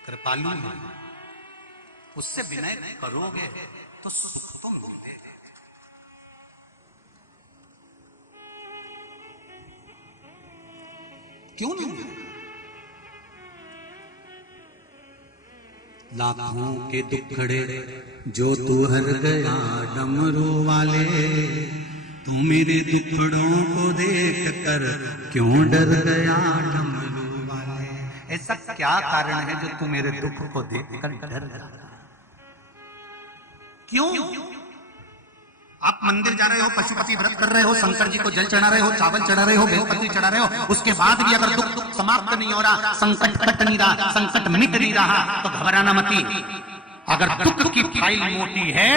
कृपालु है, उससे विनय करोगे तो सुख तो मिलते हैं। क्यों नहीं? लाखों के दुखड़े जो तू हर गया डमरू वाले, तू मेरे दुखड़ों को देख कर क्यों डर गया डमरू वाले। ऐसा क्या कारण है जो तू मेरे दुख को देख कर डर गया? क्यों? आप मंदिर जा रहे हो, पशुपति व्रत कर रहे हो, शंकर जी को जल चढ़ा रहे हो, चावल चढ़ा रहे हो, बेलपत्री चढ़ा रहे हो, उसके बाद भी अगर दुख समाप्त नहीं हो रहा, संकट कट नहीं रहा, संकट मिट नहीं रहा, तो घबराना मती। अगर दुख की फाइल मोटी है,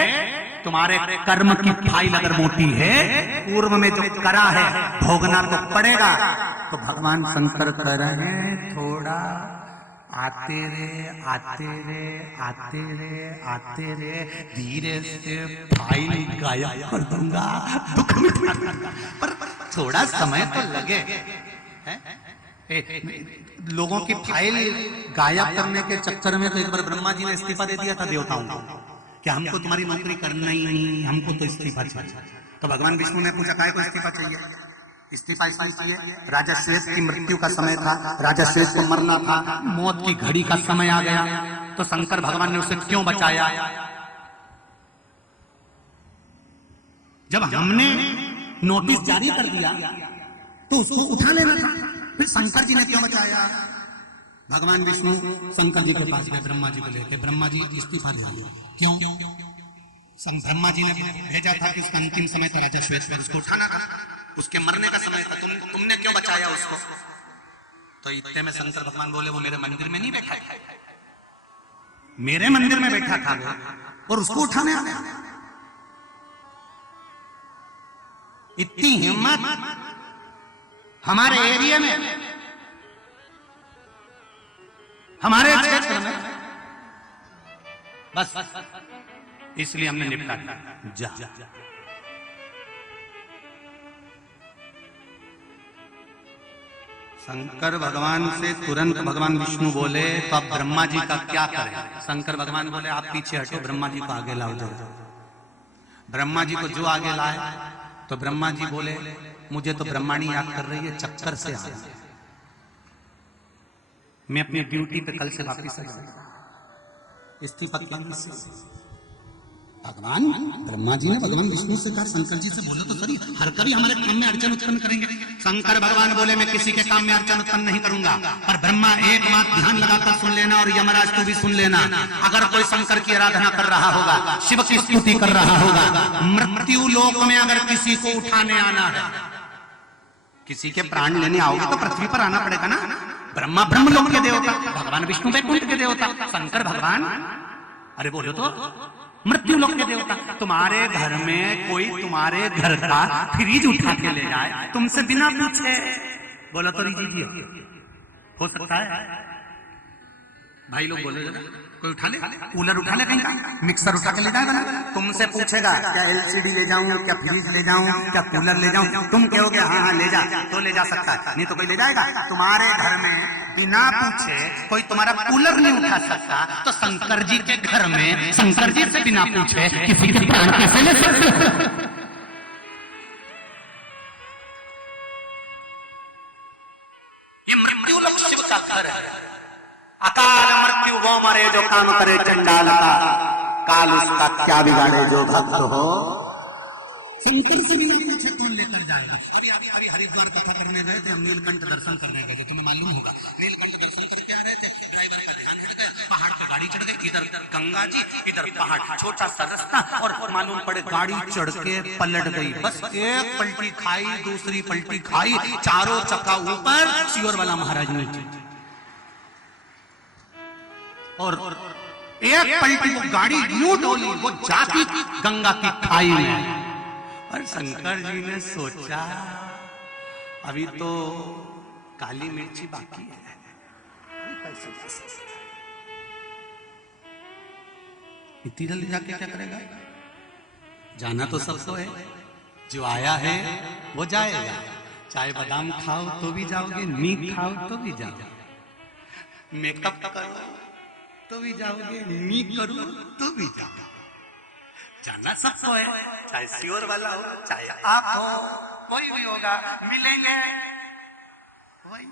तुम्हारे कर्म की फाइल अगर मोटी है, पूर्व में जो करा है भोगना तो पड़ेगा। तो भगवान शंकर कह रहे हैं, थोड़ा आते रे आते रे आते रे आते रे, धीरे से फाइल गायब कर दूंगा, दुख मिटा दूंगा, पर थोड़ा समय तो लगे। लोगों की फाइल गायब करने के चक्कर में तो एक बार ब्रह्मा जी ने इस्तीफा दे दिया था देवताओं को कि हमको तुम्हारी नौकरी करना ही नहीं, हमको तो इस्तीफा चाहिए। तो भगवान विष्णु ने पूछा, काहे को इस्तीफा चाहिए? इस्तीफा इसलिए चाहिए, राजा शेष की मृत्यु का समय था, राजा शेष को मरना था, मौत की घड़ी का समय आ गया, तो शंकर भगवान ने उसे क्यों बचाया? जब हमने नोटिस जारी कर दिया तो उसको उठा लेना था, फिर शंकर जी ने क्यों बचाया? भगवान विष्णु शंकर जी के पास गए, ब्रह्मा जी को लेके, ब्रह्मा जी इस्तीफा दे दिया। क्यों? ब्रह्मा जी ने भेजा था कि उसका अंतिम समय था, राजा श्वेत, उसको उठाना था, उसके मरने का समय था, तुमने क्यों बचाया उसको? तो इतने में शंकर भगवान बोले, वो मेरे मंदिर में नहीं बैठा है, मेरे मंदिर में बैठा था वो, और उसको उठाने आ गया। इतनी हिम्मत हमारे एरिया में, हमारे क्षेत्र में, बस इसलिए हमने निपटा दिया। जा शंकर भगवान से तुरंत भगवान विष्णु बोले, तो अब ब्रह्मा जी का क्या करें? शंकर भगवान बोले, आप पीछे हटो, ब्रह्मा जी को आगे लाओ। जाओ। ब्रह्मा जी को जो आगे लाए तो ब्रह्मा जी बोले, मुझे तो ब्रह्माणी याद कर रही है, चक्कर से आ, मैं अपनी ड्यूटी पे कल से वापिस आ जाऊंगा, इस्तीफा केंद्र से। भगवान ब्रह्मा जी ने भगवान विष्णु से कहा शंकर जी से बोलो तो सही, हर कभी हमारे काम में अड़चन उत्पन्न करेंगे। शंकर भगवान बोले मैं किसी के काम में अड़चन उत्पन्न नहीं करूंगा। पर ब्रह्मा एक बात ध्यान लगाकर सुन लेना और यमराज तू भी सुन लेना, अगर कोई शंकर की आराधना कर रहा होगा, शिव की स्तुति कर रहा होगा, मृत्यु लोक में अगर किसी को उठाने आना है, किसी के प्राण लेने आओगे तो पृथ्वी पर आना पड़ेगा ना। ब्रह्मा ब्रह्मलोक के देवता, भगवान विष्णु वैकुंठ के देवता, शंकर भगवान अरे बोलो तो मृत्यु लोक के देवता। तुम्हारे घर में कोई तुम्हारे घर का फ्रिज उठा के ले जाए तुमसे बिना पूछे, बोलो तो दीजिए, हो सकता है? भाई लोग बोले कोई उठा ले, कूलर उठा ले, कहीं का मिक्सर उठा के ले जाएगा ना, तुमसे पूछेगा क्या एलसीडी ले जाऊं, क्या फ्रिज ले जाऊं, क्या कूलर ले जाऊं, तुम कहोगे हाँ हाँ ले जा, तो ले जा सकता है, नहीं तो कोई ले जाएगा? तुम्हारे घर में बिना पूछे कोई तुम्हारा कूलर नहीं उठा सकता, तो शंकर जी के घर में शंकर जी से बिना पूछे किसी के प्राण कैसे ले सकते? ये मृत्यु लोक शिव का घर है। अकाल मृत्यु वो मरे जो काम करे चंडाल का, काल उसका क्या बिगाड़े जो भक्त हो। शंकर से बिना पूछे कौन लेकर जाएगा? अभी हरिद्वार कथा करने गए थे, नीलकंठ दर्शन करने गए थे, तुम्हें मालूम होगा। नीलकंठ दर्शन करके आ रहे थे, ड्राइवर का ध्यान हट गया, पहाड़ पे गाड़ी चढ़ गई, इधर गंगा जी इधर पहाड़, छोटा सा रास्ता, और मालूम पड़े गाड़ी चढ़ के पलट गई। बस एक पलटी खाई, दूसरी पलटी खाई, चारों चक्का ऊपर, सियोर वाला महाराज नीचे, और एक पलटी वो गाड़ी यूं डोली, वो जाती गंगा की खाई में। और शंकर जी ने सोचा अभी तो काली मिर्ची बाकी है, इतनी जल्दी जाके क्या करेगा? जाना तो सबको है, जो आया है वो जाएगा। चाहे बादाम खाओ तो भी जाओगे, नीम खाओ तो भी जाओगे, मेकअप करो तो भी जाओगे, नी करो तो भी जाओगे, जाना सबको है, चाहे सियोर वाला हो, चाहे आप हो, कोई भी होगा, मिलेंगे। वही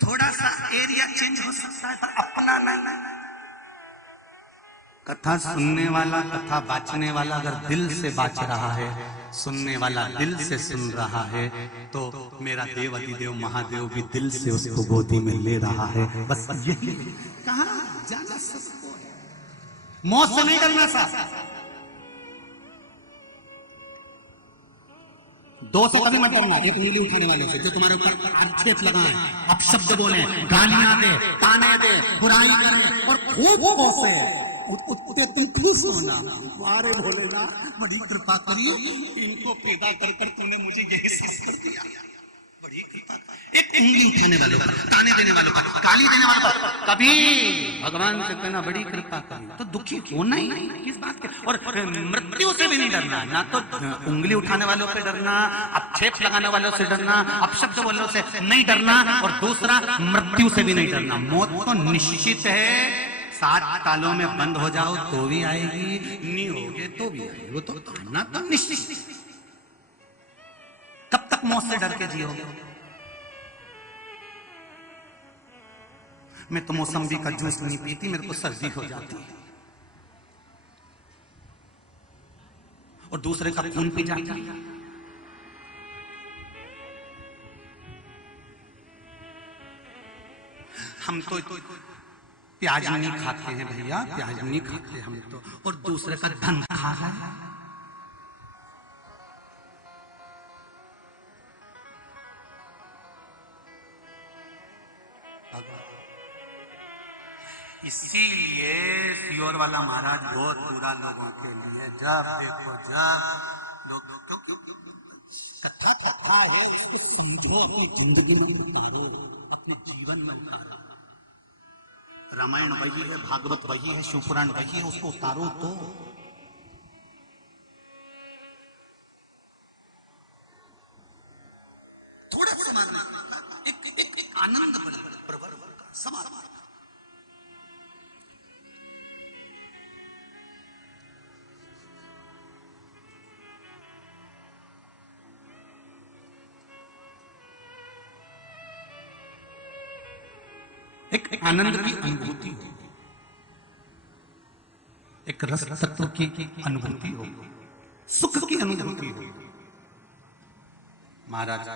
थोड़ा सा एरिया चेंज हो सकता है पर अपना नहीं। कथा सुनने वाला, कथा बांचने वाला अगर दिल से बांच रहा है, सुनने वाला दिल से सुन रहा है, तो मेरा देव अधिदेव महादेव भी दिल से उसको गोदी में ले रहा है। बस यही कहा जाना सबको है, मौत से नहीं डरना साहब, दो से कभी मत डरना। एक उंगली उठाने वाले से जो तुम्हारे ऊपर आक्षेप लगाए, अपशब्द बोले, गालियां दे, ताने दे, बुराई करे और खूब कोसे, उतने तुम खुश होना, अरे भोलेनाथ बड़ी कृपा करिए, इनको पैदा कर कर तूने मुझे ये सब कर दिया, बड़ी कृपा। एक उंगली उठाने वालों पर, ताने देने वालों पर, गाली देने वालों पर कभी भगवान से कहना बड़ी कृपा करिए, तो दुखी होना ही नहीं किस बात के। और मृत्यु से भी नहीं डरना, ना तो उंगली उठाने वालों पे डरना, आक्षेप लगाने वालों से डरना, अपशब्द वालों से नहीं डरना, और दूसरा मृत्यु से भी नहीं डरना। मौत तो निश्चित है, 7 तालों में बंद हो जाओ तो भी आएगी, नहीं होगे तो भी आएगी, वो तो आना तो निश्चित। कब तक मौत से डर के जियोगे? मैं तो मौसम्बी का जूस नहीं पीती, मेरे को सर्दी हो जाती है, और दूसरे का खून पी जाती है। हम तो प्याज नहीं खाते हैं भैया, प्याज नहीं खाते हम तो, और दूसरे का धन खा रहे हैं। इसीलिए सियोर वाला महाराज बहुत बुरा लोगों के लिए, जब देखो कथा कथा है, उसको समझो, अपनी जिंदगी में उतारो, अपने जीवन में उतारो। रामायण वही है, भागवत वही है, शिवपुराण वही है, उसको उतारो तो। थोड़ा सा एक आनंद प्रवर समाज। एक आनंद की अनुभूति हो, एक रस तत्व की अनुभूति हो, सुख की अनुभूति हो। महाराज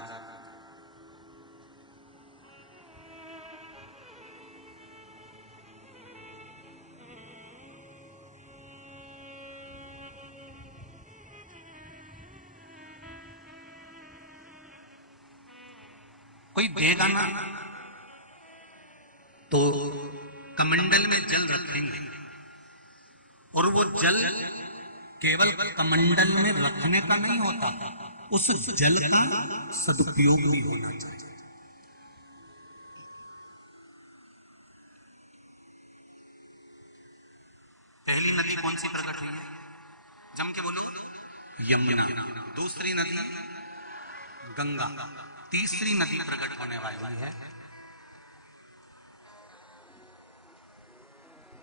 कोई देगा ना तो कमंडल में जल रखेंगे, और वो जल केवल कमंडल में रखने का नहीं होता, उस जल का सदुपयोग भी होना चाहिए। पहली नदी कौन सी प्रकट हुई है? जम के बोलो, यमुना। दूसरी नदी गंगा। तीसरी नदी प्रकट होने वाली है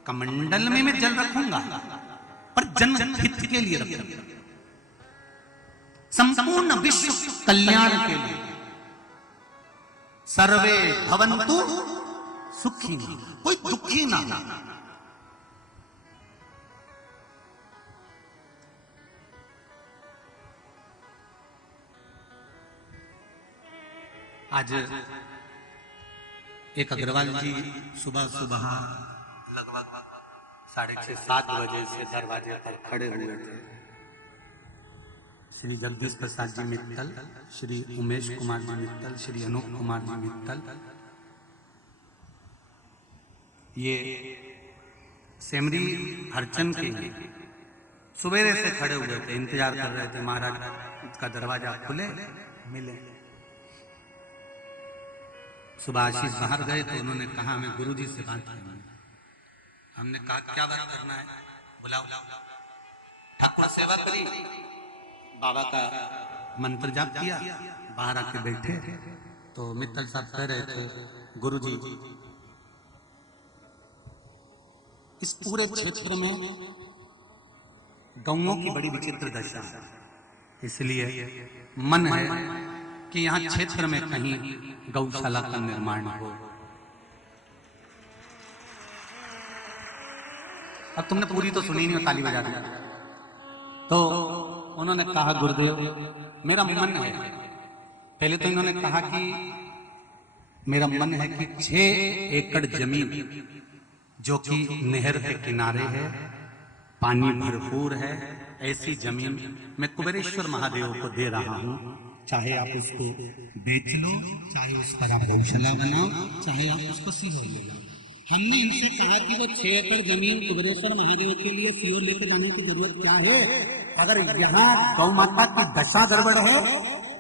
कमंडल में मैं जल रखूंगा, पर जन हित के लिए रखूंगा, संपूर्ण विश्व कल्याण के लिए। सर्वे भवन्तु सुखी, कोई दुखी ना। आज एक अग्रवाल जी सुबह सुबह लगभग 6:30-7 बजे से दरवाजे पर खड़े हुए थे। श्री जगदीश प्रसाद जी मित्तल, श्री उमेश कुमार जी मित्तल, श्री अनूप कुमार जी मित्तल, ये सेमरी हरचंद के सुबेरे से खड़े हुए थे, इंतजार कर रहे थे महाराज का दरवाजा खुले मिले। सुबह आशीष बाहर गए तो उन्होंने कहा हमें गुरुजी से बात करनी है। हमने कहा क्या बात करना है? बुलाओ। ठाकुर सेवा करी, बाबा का मंत्र जाप किया, बाहर आके बैठे तो मित्तल साहब कह रहे थे गुरुजी इस पूरे क्षेत्र में गौओं की बड़ी विचित्र दशा है, इसलिए मन है कि यहाँ क्षेत्र में कहीं गौशाला का निर्माण हो। अब तुमने पूरी तो सुनी नहीं, ताली बजा दी। तो उन्होंने कहा गुरुदेव मेरा मन है, पहले तो इन्होंने कहा कि मेरा मन है कि 6 एकड़ जमीन जो कि नहर के किनारे है, पानी भरपूर है, ऐसी जमीन मैं कुबेरेश्वर महादेव को दे रहा हूं। चाहे आप उसको बेच लो, चाहे उस पर आप गौशाला बनाओ, चाहे आप उसको सिहो लो। हमने इनसे कहा कि वो 6 एकड़ जमीन कुबेरेश्वर महादेव के लिए सिहोर लेकर जाने की जरूरत क्या है? अगर यहाँ गौ माता की दशा गड़बड़ है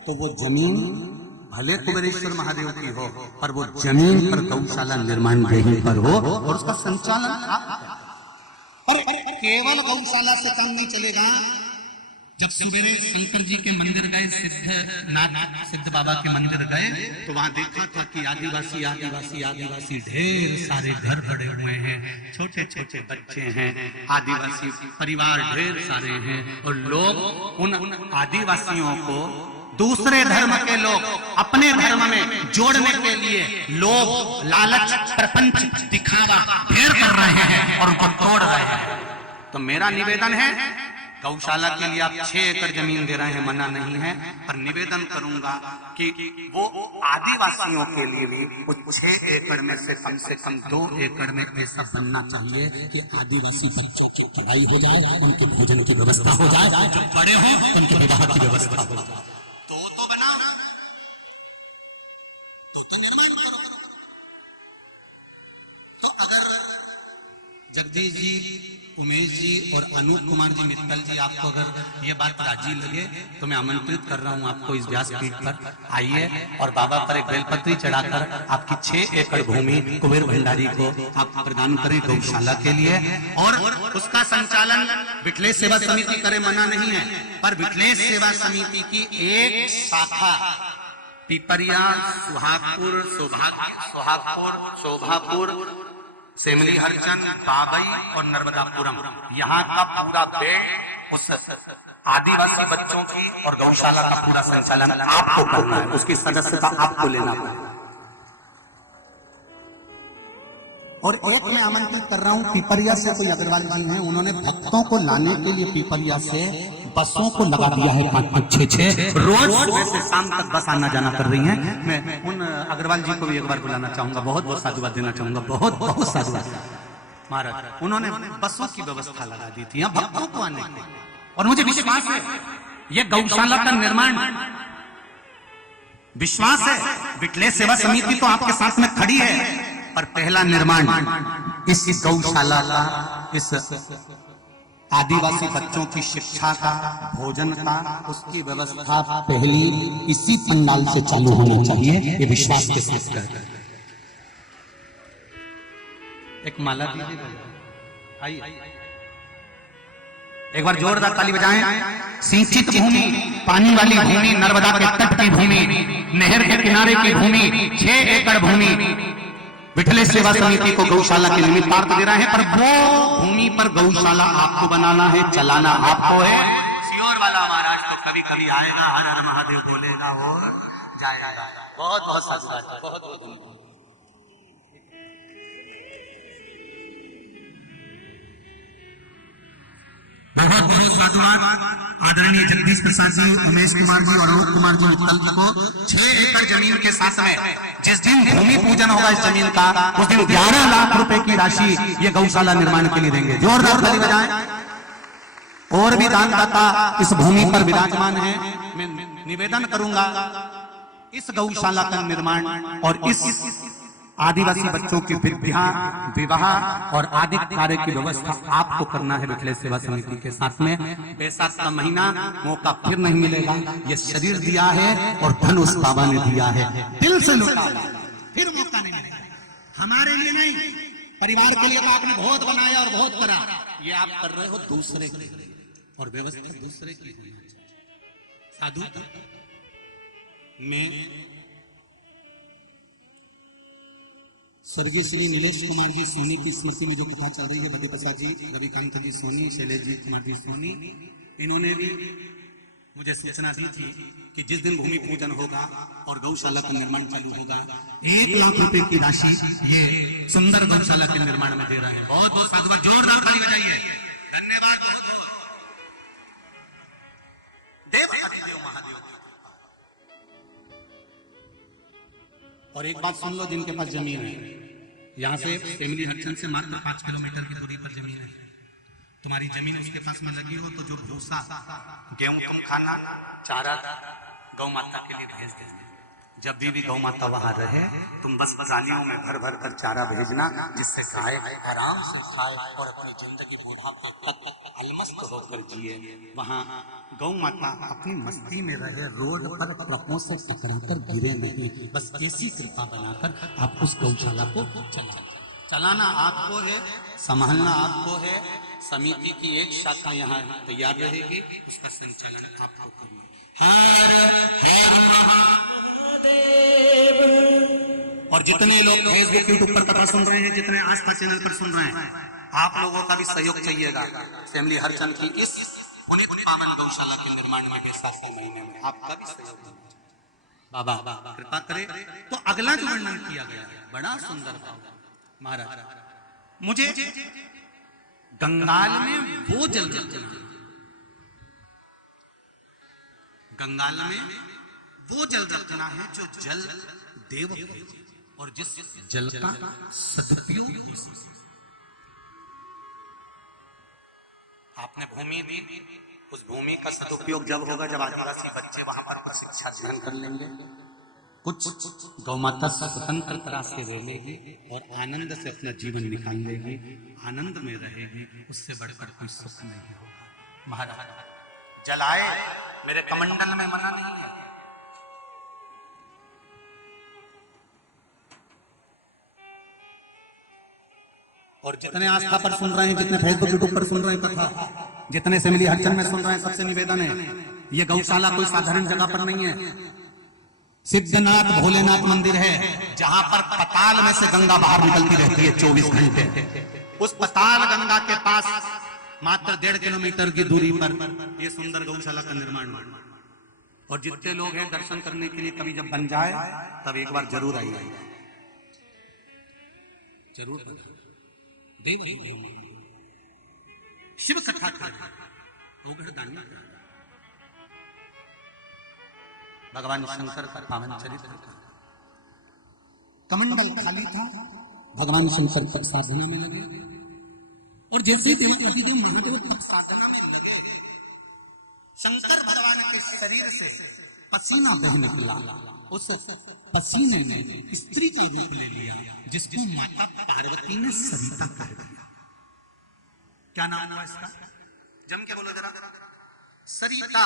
तो वो जमीन भले कुबेरेश्वर महादेव की हो, पर वो जमीन पर गौशाला निर्माण यहीं पर हो और उसका संचालन आप। और केवल गौशाला से काम नहीं चलेगा। जब सवेरे शंकर जी के मंदिर गए, सिद्ध बाबा के मंदिर गए, तो वहां देखा था कि आदिवासी ढेर सारे घर पड़े हुए हैं, छोटे छोटे बच्चे हैं, आदिवासी परिवार ढेर सारे हैं, और लोग उन आदिवासियों को दूसरे धर्म के लोग अपने धर्म में जोड़ने के लिए लोग लालच, प्रपंच, दिखावा ढेर कर रहे हैं और उनको तोड़ रहे हैं। तो मेरा निवेदन है, गौशाला के लिए आप 6 एकड़ जमीन दे रहे हैं, मना नहीं है, पर निवेदन करूंगा कि वो आदिवासियों के लिए भी उस 6 एकड़ में से कम 2 एकड़ में ऐसा बनना चाहिए कि आदिवासी बच्चों की पढ़ाई हो जाए, उनके भोजन की व्यवस्था हो जाए, जब बड़े हो उनके विवाह की व्यवस्था हो जाए। तो बनाओ, तो निर्माण करो। तो अगर जगदीश जी, उमेश जी और अनूप कुमार जी मित्तल जी आपको अगर ये बात राजी लगे तो मैं आमंत्रित कर रहा हूँ आपको इस व्यासपीठ पर आइए और बाबा पर एक बेलपत्री चढ़ाकर आपकी 6 एकड़ भूमि कुबेर भंडारी को आप प्रदान करें गौशाला के लिए, और उसका संचालन बिठलेश सेवा समिति करे, मना नहीं है, पर बिठलेश सेवा समिति की एक शाखा पिपरिया, सुहागपुर, शोभापुर, सेमरी हरचंद, बाबई और नर्मदापुरम, यहाँ का पूरा बेड उस आदिवासी बच्चों की और गौशाला का पूरा संचालन आपको करना है, उसकी सदस्यता आपको लेना पड़ेगा। और एक मैं आमंत्रित कर रहा हूं, पीपरिया से कोई अग्रवाल जी हैं, उन्होंने भक्तों को लाने के लिए पीपरिया से बसों को लगा दिया है 5-5, 6 रोज सुबह से शाम तक बस आना जाना कर रही हैं। मैं उन अग्रवाल जी को भी एक बार बुलाना चाहूंगा, बहुत बहुत साधुवाद देना चाहूंगा, बहुत बहुत साधुवाद महाराज। उन्होंने बसों की व्यवस्था लगा दी थी यहाँ भक्तों को आने के, और मुझे विश्वास है ये गौशाला का निर्माण, विश्वास है बिटले सेवा समिति तो आपके साथ में खड़ी है, पर पहला निर्माण इस गौशाला का, इस आदिवासी बच्चों की शिक्षा का, भोजन का, उसकी व्यवस्था पहली इसी पंडाल से चालू होना चाहिए, ये विश्वास के साथ करते हैं। एक माला दीजिएगा, आइए एक बार जोरदार ताली बजाएं। सिंचित भूमि, पानी वाली भूमि, नर्मदा के तट की भूमि, नहर के किनारे की भूमि, 6 एकड़ भूमि विठले सेवा समिति को गौशाला के निमित्त पार्क दे रहे हैं, पर वो भूमि पर गौशाला आपको बनाना है, चलाना आपको है। सियोर वाला महाराज तो कभी कभी आएगा, हर हर महादेव बोलेगा और जाएगा। बहुत बहुत साधुवाद, बहुत बहुत बहुत बहुत साधुवाद आदरणीय जगदीश प्रसाद जी, उमेश कुमार जी और आलोक कुमार जी उत्तल जी को 6 एकड़ जमीन के साथ में जिस दिन भूमि पूजन होगा इस जमीन का, उस दिन 11 लाख रुपए की राशि ये गौशाला निर्माण के लिए देंगे। जोरदार ताली बजाएं। और भी दानदाता इस भूमि पर विराजमान है। मैं निवेदन करूंगा इस गौशाला का निर्माण और इस आदिवासी बच्चों की विद्या, विवाह और आदि कार्य की व्यवस्था आपको करना है विठले सेवा समिति के साथ में। बैसाख का महीना, मौका फिर नहीं मिलेगा, ये शरीर दिया है और धन उस बाबा ने दिया है, दिल से लौटा, फिर मौका नहीं मिलेगा। हमारे लिए नहीं, परिवार के लिए तो आपने बहुत बनाया और बहुत करा, ये आप कर रहे हो दूसरे के लिए, और व्यवस्था दूसरे की हुई है। साधु में स्वर्गीय श्री नीलेश कुमार जी सोनी की स्मृति में जो कथा चल रही है, भद्र प्रसाद जी, रविकांत जी सोनी, शैलेश जी कुमार जी सोनी, इन्होंने भी मुझे सूचना दी थी कि जिस दिन भूमि पूजन होगा और गौशाला का निर्माण चालू होगा, 1 लाख रुपए की राशि ये सुंदर गौशाला के निर्माण में दे रहे हैं। बहुत बहुत साधुवाद, जोरदार ताली बजाइए, धन्यवाद। देव आदिदेव महादेव। और एक बात सुन लो, जिनके पास जमीन है, यहाँ से फैमिली हटसन से मात्र 5 किलोमीटर की दूरी पर जमीन है, तुम्हारी जमीन उसके पास में लगी हो तो जो भूसा गेहूं तुम खाना, चारा गौ माता के लिए भेज देना। जब भी गौ माता वहां रहे, तुम बस बजानियों में भर भर कर चारा भेजना, जिससे गाय आराम से खाए और अपनी जिंदगी बुढ़ापा तक अलमस्त होकर जिए। वहां गौ माता अपनी मस्ती में रहे, रोड पर ट्रकों से टकराकर गिरे नहीं, बस ऐसी कृपा बनाकर आप उस गौशाला को चलाना आपको है, संभालना आपको है। समिति की एक शाखा यहाँ तैयार रहेगी, उसका संचालन आपको करना। और जितने लोग फेसबुक यूट्यूब पर कथा सुन रहे हैं, जितने आस्था चैनल पर सुन रहे हैं, आप लोगों का भी सहयोग चाहिएगा फैमिली हरचंद की इस पुनीत पावन गौशाला के निर्माण में बैसाख के महीने में आपका भी सहयोग। बाबा कृपा करे तो अगला जो वर्णन किया गया बड़ा सुंदर महाराज, मुझे गंगाल में वो जल रचना, गंगाल में वो जल रचना है जो जल देव और जिस जल का सदुपयोग आपने भूमि दी, उस भूमि का सदुपयोग जब होगा जब आदिवासी बच्चे वहां पर कुछ शिक्षा ग्रहण कर लेंगे, कुछ गौ माता स्वतंत्र तरह से रह लेगी और आनंद से अपना जीवन निकाल लेगी, आनंद में रहेगी, उससे बढ़कर कोई सुख नहीं होगा। महाराज जलाए मेरे कमंडल में मना नहीं है, और जितने आस्था पर सुन रहे हैं, जितने फेसबुक यूट्यूब पर सुन रहे हैं कथा, जितने फैमिली हरचंद में सुन रहे हैं, सबसे निवेदन है, ये गौशाला कोई साधारण जगह पर नहीं है, सिद्धनाथ भोलेनाथ मंदिर है, जहां पर पताल में से गंगा बाहर निकलती रहती है 24 घंटे। उस पताल गंगा के पास मात्र 1.5 किलोमीटर की दूरी पर ये सुंदर गौशाला का निर्माण। और जितने लोग हैं दर्शन करने के लिए, कभी जब बन जाए तब एक बार जरूर आइए। जरूर देव शिव कथा कर औघड़दानी भगवान शंकर का पावन चरित्र था। कमंडल खाली था, भगवान शंकर तप साधना में लगे और जैसे देव महादेव तप साधना में लगे शंकर भगवान के शरीर से पसीना बहने निकला। उस पसीने ने स्त्री का रूप ले लिया जिसको माता पार्वती ने सरिता कह दिया। क्या नाम हुआ इसका? जम के बोलो जरा। सरिता।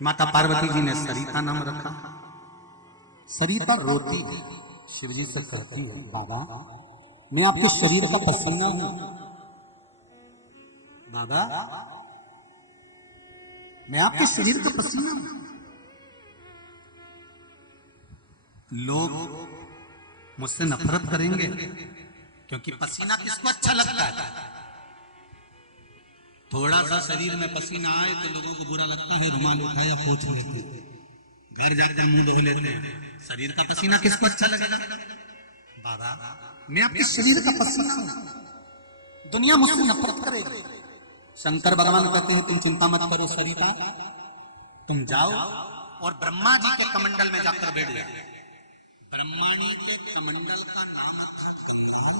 माता पार्वती जी ने सरिता नाम रखा। सरिता रोती है, शिव जी से कहती है, बाबा मैं आपके शरीर का पसीना हूं। बाबा मैं आपके शरीर का पसीना हूं। लोग मुझसे नफरत करेंगे क्योंकि पसीना किसको अच्छा लगता है? थोड़ा सा शरीर में पसीना आए तो लोगों को बुरा लगता है, रुमाल उठाया पोंछ लेते हैं, घर जाकर मुंह धो लेते हैं। शरीर का पसीना किसको अच्छा लगेगा? बाबा मैं आपके शरीर का पसीना हूं, दुनिया मुझसे नफरत करेगी। शंकर भगवान कहते हैं तुम चिंता मत करो सरिता, तुम जाओ और ब्रह्मा जी के कमंडल में जाकर बैठ जाओ। ब्रह्मा जी के कमंडल का नाम था कंगाल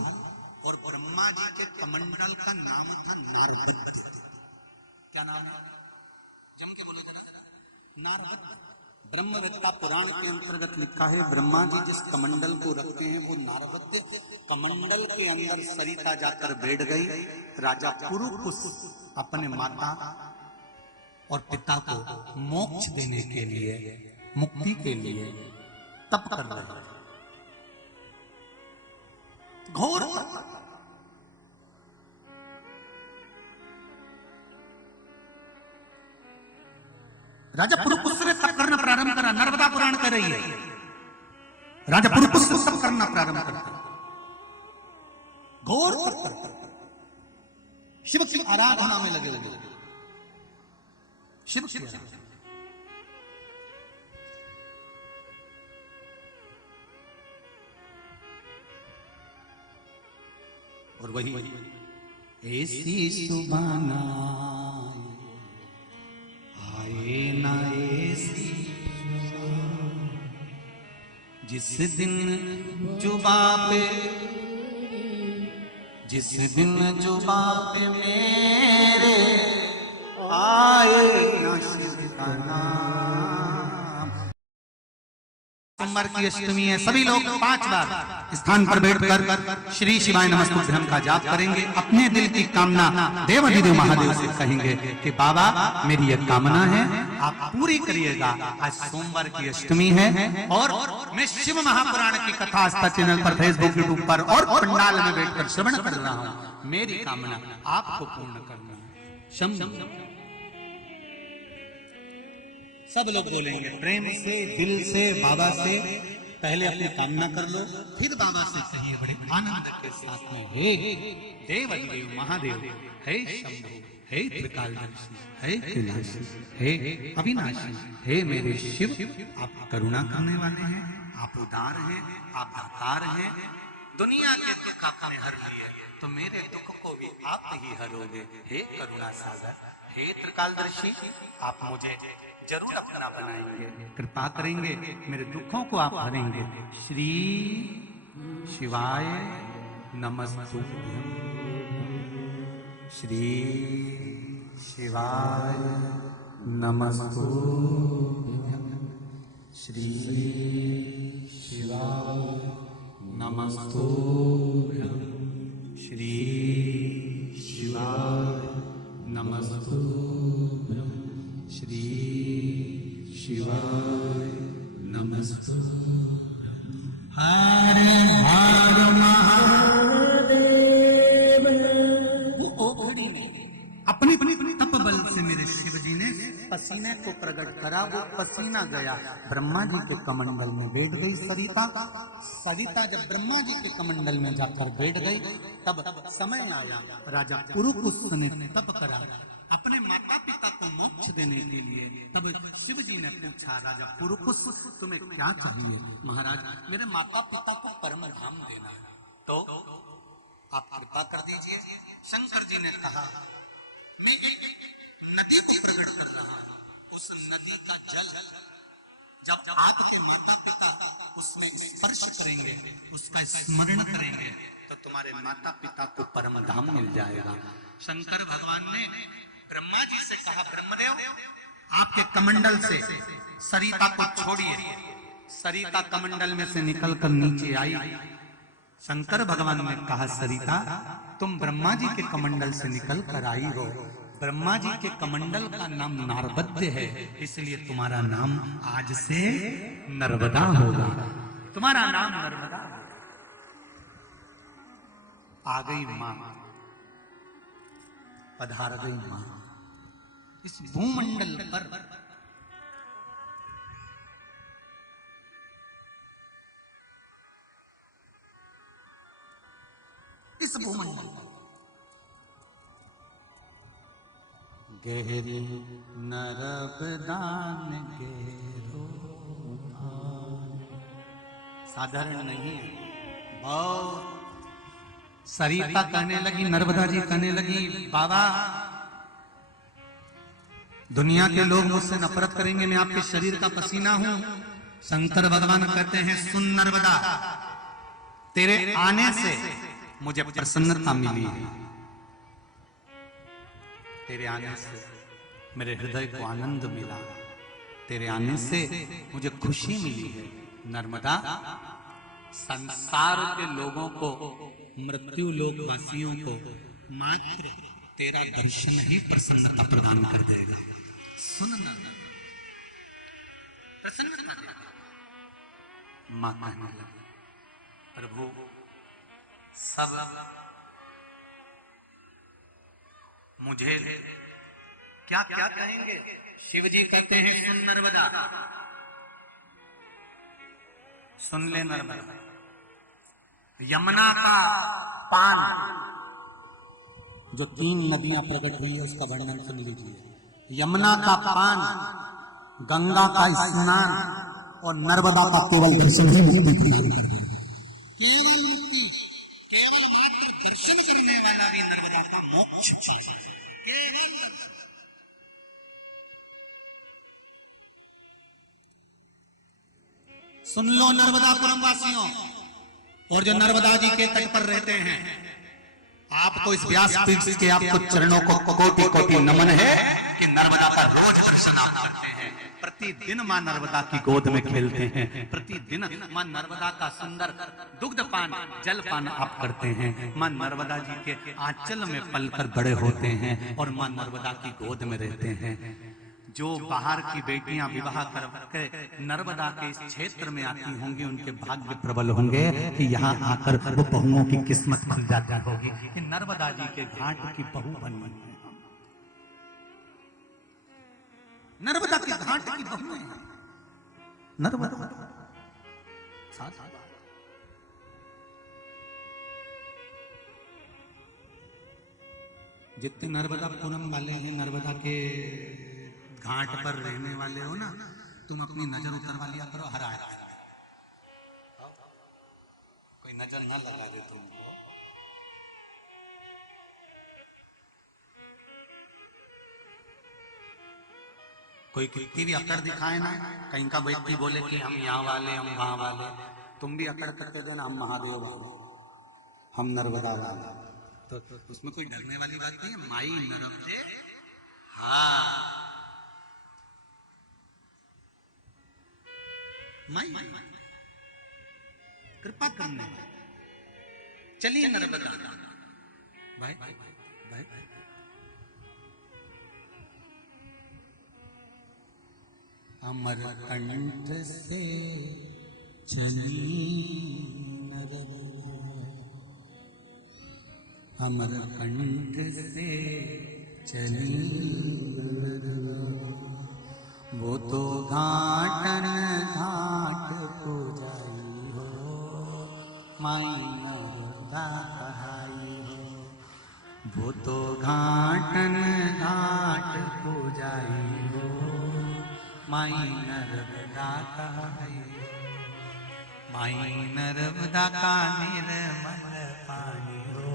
और ब्रह्मा जी के कमंडल का नाम था नारद। क्या नाम है? जम के बोले जरा। नारद। ब्रह्मवेत्ता पुराण के अंतर्गत लिखा है ब्रह्मा जी जिस कमंडल को रखते हैं वो नारद। कमंडल के अंदर सरिता जाकर बैठ गई। राजा पुरुकुस अपने माता और पिता को मोक्ष देने के लिए, मुक्ति के लिए तप कर रहे थे, घोर राजा पुरुकुस ने तप करना प्रारंभ करा। नर्मदा पुराण कर रही है, राजा पुरुकुस ने तप करना प्रारंभ करता, घोर तप करता, शिव की आराधना में लगे लगे शिव की आराधना। और वही ऐसी सुबाना आए ना ऐसी जिस दिन जुबा पे, जिस दिन जुबा पे मेरे आए ना शिव का नाम। सोमवार की अष्टमी है, सभी लोग 5 बार स्थान पर बैठकर श्री शिवाय नमस्तुभ्यं का जाप करेंगे। अपने दिल की कामना देवाधिदेव महादेव से कहेंगे कि बाबा मेरी यह कामना है आप पूरी करिएगा। आज सोमवार की अष्टमी है और मैं शिव महापुराण की कथा आस्था चैनल पर, फेसबुक, यूट्यूब पर और पंडाल में बैठकर श्रवण कर रहा हूं। मेरी कामना आपको पूर्ण करना है। सब लोग बोलेंगे प्रेम से, दिल से, बाबा से। पहले अपनी कामना कर लो, फिर बाबा से कहिए बड़े आनंद के साथ में, हे देवाधिदेव महादेव, हे शंभु, हे त्रिकालदर्शी, हे कैलाशी, हे अविनाशी, हे मेरे शिव, आप करुणा करने वाले हैं, आप उदार हैं, आप दातार हैं। दुनिया के दुख आपने हर लिए तो मेरे दुख को भी आप ही हरोगे। हे करुणा सागर, हे त्रिकालदर्शी, आप मुझे जरूर अपना बनाएंगे, कृपा करेंगे, मेरे दुखों को आप भरेंगे। श्री शिवाय नमस्तुभ्यं, श्री शिवाय नमस्तुभ्यं, श्री शिवाय नमस्तुभ्यं, श्री शिवाय नमस्तुभ्यं, श्री शिवाय नमस्तुभ्यं। हरे हर महादेव। वो ओघड़ी ने अपनी तप बल से मेरे शिव जी ने पसीने को प्रकट करा। वो पसीना गया, ब्रह्मा जी के कमंडल में बैठ गई सरिता। सरिता जब ब्रह्मा जी के कमंडल में जाकर बैठ गई तब समय आया, राजा पुरुकुस ने तप करा। अपने माता पिता को मोक्ष देने के लिए। तब शिव जी ने पूछा, राजा पुरुकुस तुम्हें क्या चाहिए? महाराज मेरे माता पिता को परम धाम देना है, तो आप कृपा कर दीजिए। शंकर जी ने कहा, मैं एक नदी को प्रकट कर रहा हूं, उस नदी का जल जब आपके माता पिता उसमें स्पर्श करेंगे, उसका स्मरण करेंगे, तो तुम्हारे माता पिता को परम धाम मिल जाएगा। शंकर भगवान ने ब्रह्मा जी से कहा, ब्रह्मदेव आपके कमंडल से सरिता को छोड़िए। सरिता कमंडल में से निकलकर नीचे आई। शंकर भगवान ने कहा, सरिता तुम ब्रह्मा जी के कमंडल से निकल कर आई हो। ब्रह्मा जी के कमंडल का नाम नारबद्य है, इसलिए तुम्हारा नाम आज से नर्मदा होगा। तुम्हारा नाम नर्मदा होगा। आ गई मां, पधार गई मां इस भूमंडल पर। इस भूमंडल पर गहरी नर्मदान गहरो साधारण नहीं है, बहुत। सरिता कहने लगी, नर्मदा जी कहने लगी, बाबा दुनिया के लोग मुझसे नफरत करेंगे, मैं आपके शरीर का पसीना हूं। शंकर भगवान कहते हैं, सुन नर्मदा, तेरे आने से मुझे प्रसन्नता मिली है। तेरे आने से मेरे हृदय को आनंद मिला, तेरे आने से मुझे खुशी मिली है। नर्मदा, संसार के लोगों को, मृत्यु लोक वासियों को मात्र तेरा दर्शन ही प्रसन्नता प्रदान कर देगा। सुन नर्मदा, प्रसन्नता देगा। मां कहने लगी, प्रभु सब मुझे क्या क्या कहेंगे? शिव जी कहते हैं, सुन नर्मदा, सुन ले नर्मदा, यमुना का पान, जो 3 नदियां प्रकट हुई है उसका वर्णन सुन लीजिए। यमुना का पान, गंगा का स्नान और नर्मदा का केवल दर्शन ही मुक्ति प्रदान कर देगा। केवल मुक्ति, केवल मात्र दर्शन करने वाला भी नर्मदा का मोक्ष पाएगा। केवल सुन लो नर्मदापुरम वासियों, और जो नर्मदा जी के तट पर रहते हैं, आपको इस व्यासपीठ के आपको चरणों को कोटि कोटि नमन है कि नर्मदा का रोज दर्शन आप करते हैं। प्रतिदिन मां नर्मदा की गोद में खेलते हैं, प्रतिदिन मां नर्मदा का सुंदर दुग्ध पान, जल पान आप करते हैं। मां नर्मदा जी के आंचल में पलकर बड़े होते हैं और मां नर्मदा की गोद में रहते हैं। जो बाहर की बेटियां विवाह करके नर्मदा के इस क्षेत्र में आती होंगी, उनके भाग्य प्रबल होंगे कि यहाँ आकर वो बहुओं की किस्मत खुल जाती होगी कि नर्मदा जी के घाट की बहू बनी है। नर्मदा के घाट की बहू है नर्मदा। जितने नर्मदापुरम वाले हैं, नर्मदा के घाट पर रहने वाले हो ना, तुम अपनी नजर उतरवा लिया करो हर आदमी में, कोई नजर ना लगा दे तुमको। कोई कितनी भी अकड़ दिखाए ना, कहीं का व्यक्ति बोले कि हम यहाँ वाले, हम वहां वाले, तुम भी अकड़ करते थे ना, हम महादेव वाले, हम नर्मदा वाले, तो उसमें कोई डरने वाली बात नहीं है। माई नर्मदे, हाँ माई कृपा करने, चलिए नर्मदा भाई भाई भाई भाई। अमरकंठ से चली नर्मदा, अमरकंठ से चली नर्मदा, वो तो घाटन घाट को जाई हो, माई नर्मदा कहाई हो। वो तो घाटन घाट हो जाई हो, माई नर्मदा का माई नर्मदा का निर्मल पानी हो,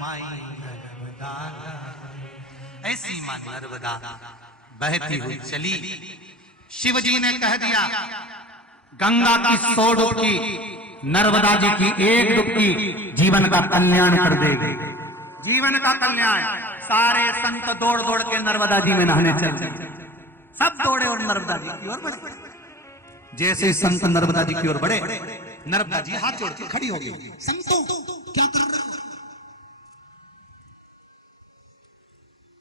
माई नर्मदा का। ऐसी मां नर्मदा बहती हुई चली। शिव जी ने कह दिया गंगा की 100 डुबकी, नर्मदा जी की 1 डुबकी जीवन का कल्याण कर देगी। जीवन का कल्याण। सारे संत दौड़ दौड़ के नर्मदा जी में नहाने चल गए। सब दौड़े और नर्मदा जी की ओर बढ़े। जैसे संत नर्मदा जी की ओर बढ़े, नर्मदा जी हाथ जोड़ के खड़ी हो गई। संतों क्या कर रहे हो?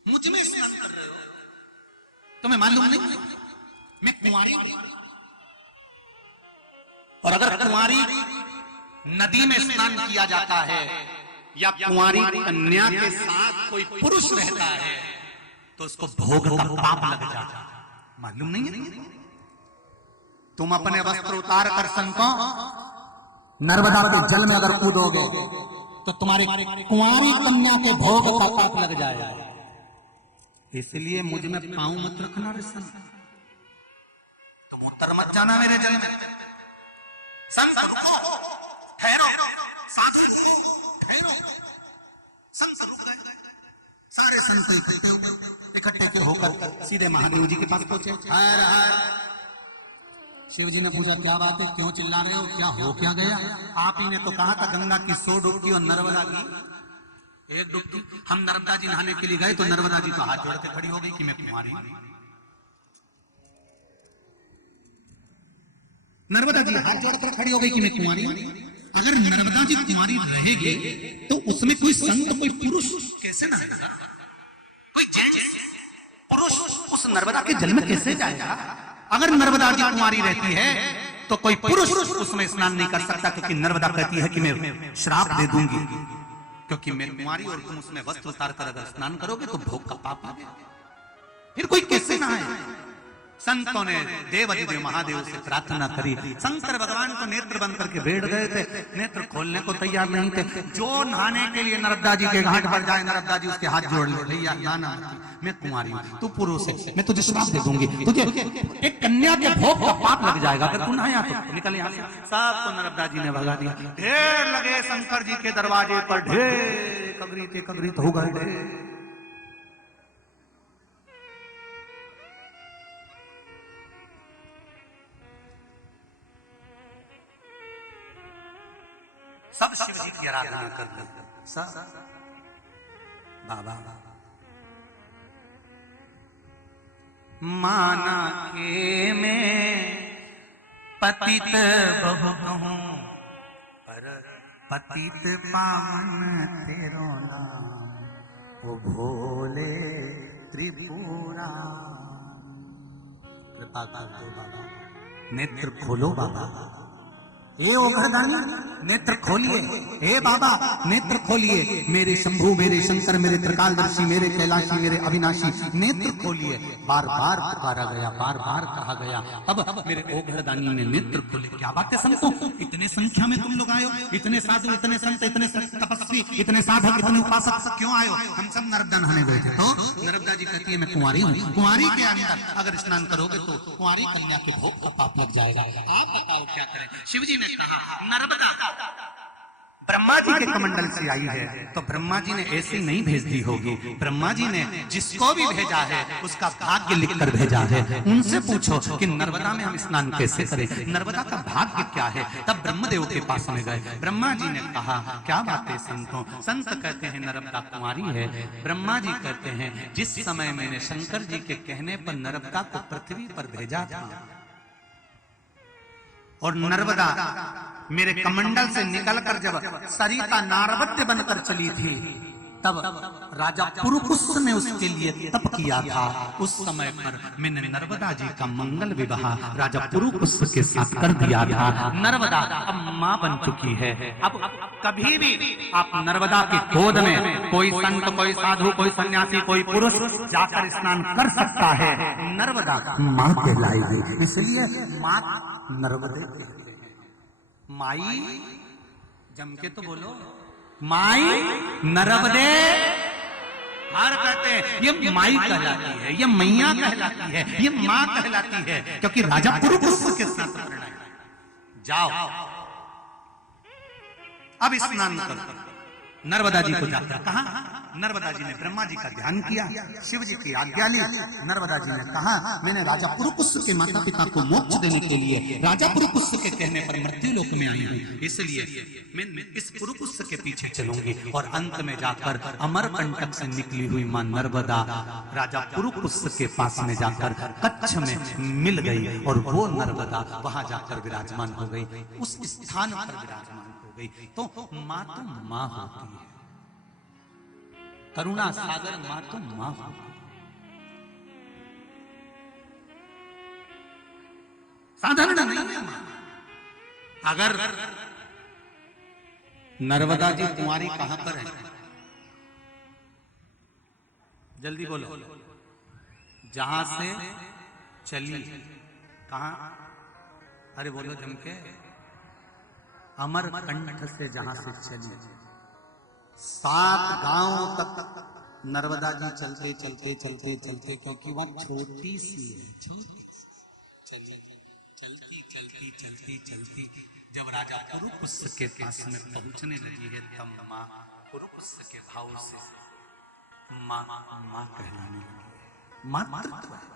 मुझ में स्नान कर रहे हो? तुम्हें मालूम नहीं मैं कुंवारी, और अगर कुंवारी नदी में स्नान किया जाता है या कुंवारी कन्या के साथ कोई पुरुष रहता है तो उसको भोग का पाप लग जाता है। मालूम नहीं है? तुम अपने वस्त्र उतार कर संतों नर्मदा के जल में अगर कूदोगे तो तुम्हारी कुंवारी कन्या के भोग का पाप लग जाएगा। इसलिए मुझ में पांव मत रखना रे संत, तुम उतर मत जाना मेरे जल में। संत ठहरो, ठहरो। संत सारे संत इकट्ठे होकर सीधे महादेव जी के पास पहुंचे। शिव जी ने पूछा क्या बात है, क्यों चिल्ला रहे हो, क्या हो क्या गया? आप ही ने तो कहा था गंगा की 100 डुबकी और नर्मदा की 1 डुबकी। हम नर्मदा जी नहाने के लिए गए तो नर्मदा जी तो हाथ जोड़ के खड़ी हो गई कि मैं कुंवारी हूं। नर्मदा जी हाथ जोड़कर खड़ी हो गई कि मैं कुंवारी हूं। अगर नर्मदा जी कुंवारी रहेगी तो उसमें कोई संत, कोई पुरुष कैसे नहाएगा? कोई जेंट्स पुरुष उस नर्मदा के जल में कैसे जाएगा? अगर नर्मदा जी कुंवारी रहती है तो कोई पुरुष उसमें स्नान नहीं कर सकता, क्योंकि नर्मदा कहती है कि मैं श्राप दे दूंगी, क्योंकि मैं कुंवारी और तुम उसमें वस्त्र उतार कर अगर स्नान करोगे तो भोग का पाप लगेगा। फिर कोई कैसे नहाए? संतों ने देवाधिदेव महादेव से प्रार्थना करी। शंकर भगवान तो नेत्र बंद करके बैठ गए थे, नेत्र खोलने को तैयार नहीं थे। जो नहाने के लिए नर्मदा जी के घाट पर जाए, नर्मदा जी उसके हाथ जोड़ ले, भैया ना मैं कुंवारी हूं, तू पुरुष है, मैं तुझे श्राप दे दूंगी, तुझे एक कन्या के भोग का पाप लग जाएगा अगर तू नहाया तो। निकल यहाँ से। सबको नर्मदा जी ने भगा दिया। ढेर लगे शंकर जी के दरवाजे पर, ढेर कगरीत हो गए। सब शिव जी की आराधना करते सब। बाबा माना के मैं पतित बहु कहूं, पर पतित पावन तेरो नाम, ओ भोले त्रिपुरा। कृपा कर दो बाबा, नेत्र खोलो बाबा। हे ओघरदानी नेत्र खोलिए, हे बाबा नेत्र खोलिए। मेरे शंभु, मेरे शंकर, मेरे त्रिकालदर्शी, मेरे कैलाशी, मेरे अविनाशी, नेत्र खोलिए। बार बार पुकारा गया, बार बार कहा गया, अब मेरे ओघरदानी ने नेत्र खोले। क्या बात है संतों, इतने संख्या में तुम लोग आए हो, इतने साधु, इतने संत, इतने तपस्वी, इतने साधक, इतने उपासक क्यों आए हो? हम सब नर्मदा नहाने गए थे। तो नर्मदा जी कहती है मैं कुंवारी हूँ, कुंवारी के अंदर अगर स्नान करोगे तो कुंवारी कन्या के भोग का पाप लग जाएगा। आप बताओ क्या करें? शिव जी ने कहा नर्मदा ब्रह्मा जी के कमंडल से आई है, तो ब्रह्मा जी ने ऐसे नहीं भेज दी होगी। ब्रह्मा जी ने जिसको भी भेजा है उसका भाग्य लिखकर भेजा है। उनसे पूछो कि नर्मदा में हम स्नान कैसे करें, नर्मदा का भाग्य क्या है। तब ब्रह्मदेव के पास में गए। ब्रह्मा जी ने कहा क्या बात है संतों? संत कहते हैं नर्मदा कुंवारी है। ब्रह्मा जी कहते हैं जिस समय मैंने शंकर जी के कहने पर नर्मदा को पृथ्वी पर भेजा था और नर्मदा मेरे कमंडल से निकलकर जब सरिता नारवत्य बनकर चली थी, तब राजा पुरुकुस ने उसके लिए तप किया था। उस समय पर मैंने नर्मदा जी का मंगल विवाह राजा पुरुकुस के साथ कर दिया था। नर्मदा अब मां बन चुकी है। अब कभी भी आप नर्मदा की गोद में कोई संत, कोई साधु, कोई सन्यासी, कोई पुरुष जाकर स्नान कर सकता है। नर्मदा मां कहलाएगी, इसलिए मां नर्मदे। माई जम के तो बोलो, माई नर्मदे हार कहते हैं। ये माई कहलाती है, ये मैया कहलाती है, ये मां कहलाती है, क्योंकि राजा पुरुपुष्प के साथ प्रणय। जाओ अब स्नान करो। नर्मदा जी को जाकर कहा, नर्मदा जी ने ब्रह्मा जी का ध्यान किया, शिव जी की आज्ञा ली। नर्मदा जी ने कहा, मैंने राजा पुरुपुष्प के माता पिता को मोक्ष देने के लिए राजा पुरुपुष्प के कहने पर मृत्यु लोक में आई हुई, इसलिए मैं इस पुरुपुष्प के पीछे चलूंगी। और अंत में जाकर अमरकंटक से निकली हुई मां नर्मदा राजा पुरुपुष्प के पास में जाकर कच्छ में मिल गई, और वो नर्मदा वहां जाकर विराजमान हो गई, उस स्थान पर विराजमान हो गई। तो मां तो मां होती है, करुणा सागर मां तो मां होती है। साधारण नहीं है मां। अगर नर्मदा जी कुंवारी कहां पर है? जल्दी बोलो। जहां से चली, कहां? अरे बोलो जम के। अमरकंठ से जहां से चली, 7 गांव तक नर्मदा जी चलते चलते चलते चलते, क्योंकि वह छोटी सी है, चलती चलती चलती चलती जब राजा पुरुपुष्प के पास में पहुंचने लगी है, तब मां पुरुपुष्प के भाव से मां मां कहलाने लगी। मातृत्व है।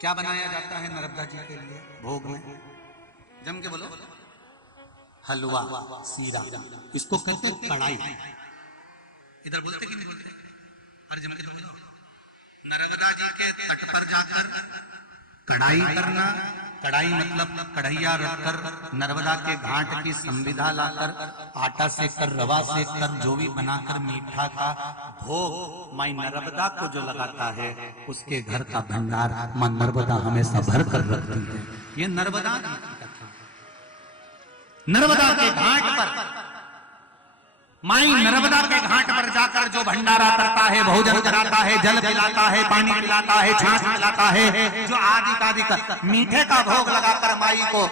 क्या बनाया जाता है नर्मदा जी के लिए भोग में? जम के बोलो। हलवा, सीरा, इसको कहते हैं कढ़ाई। इधर बोलते कि नहीं बोलते? अरे जम के बोलो। नर्मदा जी के तट पर जाकर कढ़ाई करना, कढ़ाई मतलब कढ़ैया रखकर नर्मदा के घाट की संविधा लाकर आटा सेक कर, रवा सेक कर, जो भी बनाकर मीठा का भोग माई नर्मदा को जो लगाता है, उसके घर का भंडार मां नर्मदा हमेशा भर कर रखती है। ये नर्मदा जी की कथा। नर्मदा के घाट पर माई नर्मदा के घाट पर जाकर जो भंडारा करता है, भोजन कराता है, जल पिलाता है, पानी पिलाता है, छाछ पिलाता है, जो आदि आदि मीठे का भोग लगाकर माई को,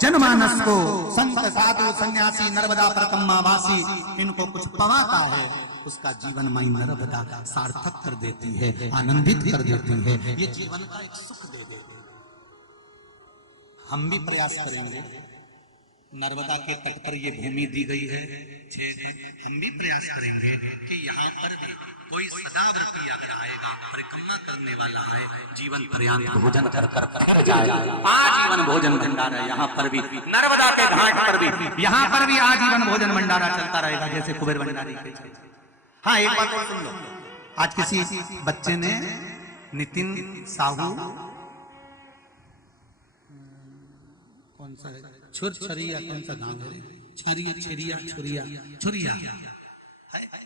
जनमानस को, संत साधु सन्यासी नर्मदा परकम्मावासी इनको कुछ पवाता है, उसका जीवन माई नर्मदा सार्थक कर देती है, आनंदित कर देती है। ये जीवन का एक सुख दे देती है। हम भी प्रयास करेंगे। नर्मदा के तट पर ये भूमि दी गई है, हम भी प्रयास करेंगे कि यहाँ पर भी कोई सदाव्रती अगर आएगा, परिक्रमा करने वाला आए, जीवन पर्यंत भोजन कर जाएगा। आजीवन भोजन भंडारा यहाँ पर भी, नर्मदा के घाट पर भी, यहाँ पर भी आजीवन भोजन भंडारा चलता रहेगा, जैसे कुबेर भंडारी के। हाँ, एक बात और सुन लो। आज किसी बच्चे ने नितिन साहू, कौन सा छुरिया, कौन सा गांव है? छुरिया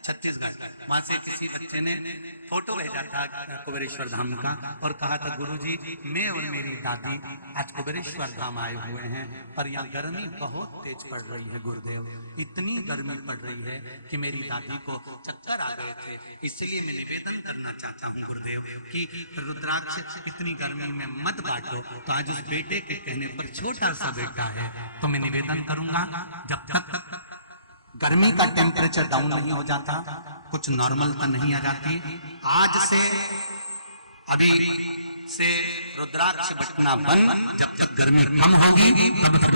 छत्तीसगढ़। वहां से किसी बच्चे ने फोटो भेजा था कुबेरेश्वर धाम का और कहा था, गुरुजी मैं और मेरी दादी आज कुबेरेश्वर धाम आए हुए हैं, पर यहाँ गर्मी बहुत तेज पड़ रही है गुरुदेव, इतनी गर्मी पड़ रही है कि मेरी दादी को चक्कर आ गए थे, इसलिए मैं निवेदन करना चाहता हूँ गुरुदेव कि रुद्राक्ष इतनी गर्मी में मत बांटो। तो आज उस बेटे के कहने पर, छोटा सा बेटा है, तो मैं निवेदन करूंगा जब तक गर्मी का टेम्परेचर डाउन नहीं हो जाता, कुछ नॉर्मलता नहीं आ जाती, आज से अभी से रुद्राक्ष बटना बंद, जब तक गर्मी कम होगी तब तक।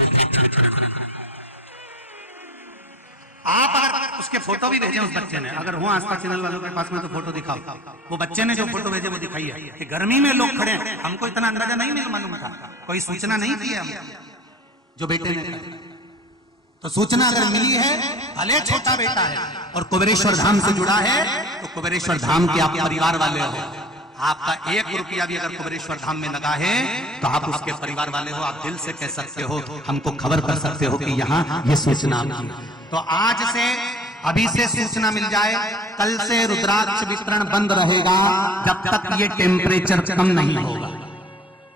आप अगर उसके फोटो भी भेजे उस बच्चे ने, अगर हो आस्था चैनल वालों के पास में तो फोटो दिखाओ। वो बच्चे ने जो फोटो भेजे वो दिखाइए कि गर्मी में लोग खड़े हैं। हमको इतना अंदाजा नहीं मालूम था, कोई सूचना नहीं थी जो बेटे ने कहा। तो सूचना अगर मिली है, भले छोटा बेटा है और कुबेरेश्वर धाम से जुड़ा है, तो कुबेरेश्वर धाम के आप परिवार वाले हो। आपका 1 रुपया भी अगर कुबेरेश्वर धाम में लगा है तो आप उसके परिवार वाले हो। आप दिल से कह सकते हो, हमको खबर कर सकते हो कि यहाँ ये सूचना मिली। तो आज से, अभी से सूचना मिल जाए, कल से रुद्राक्ष वितरण बंद रहेगा जब तक ये टेम्परेचर कम नहीं होगा।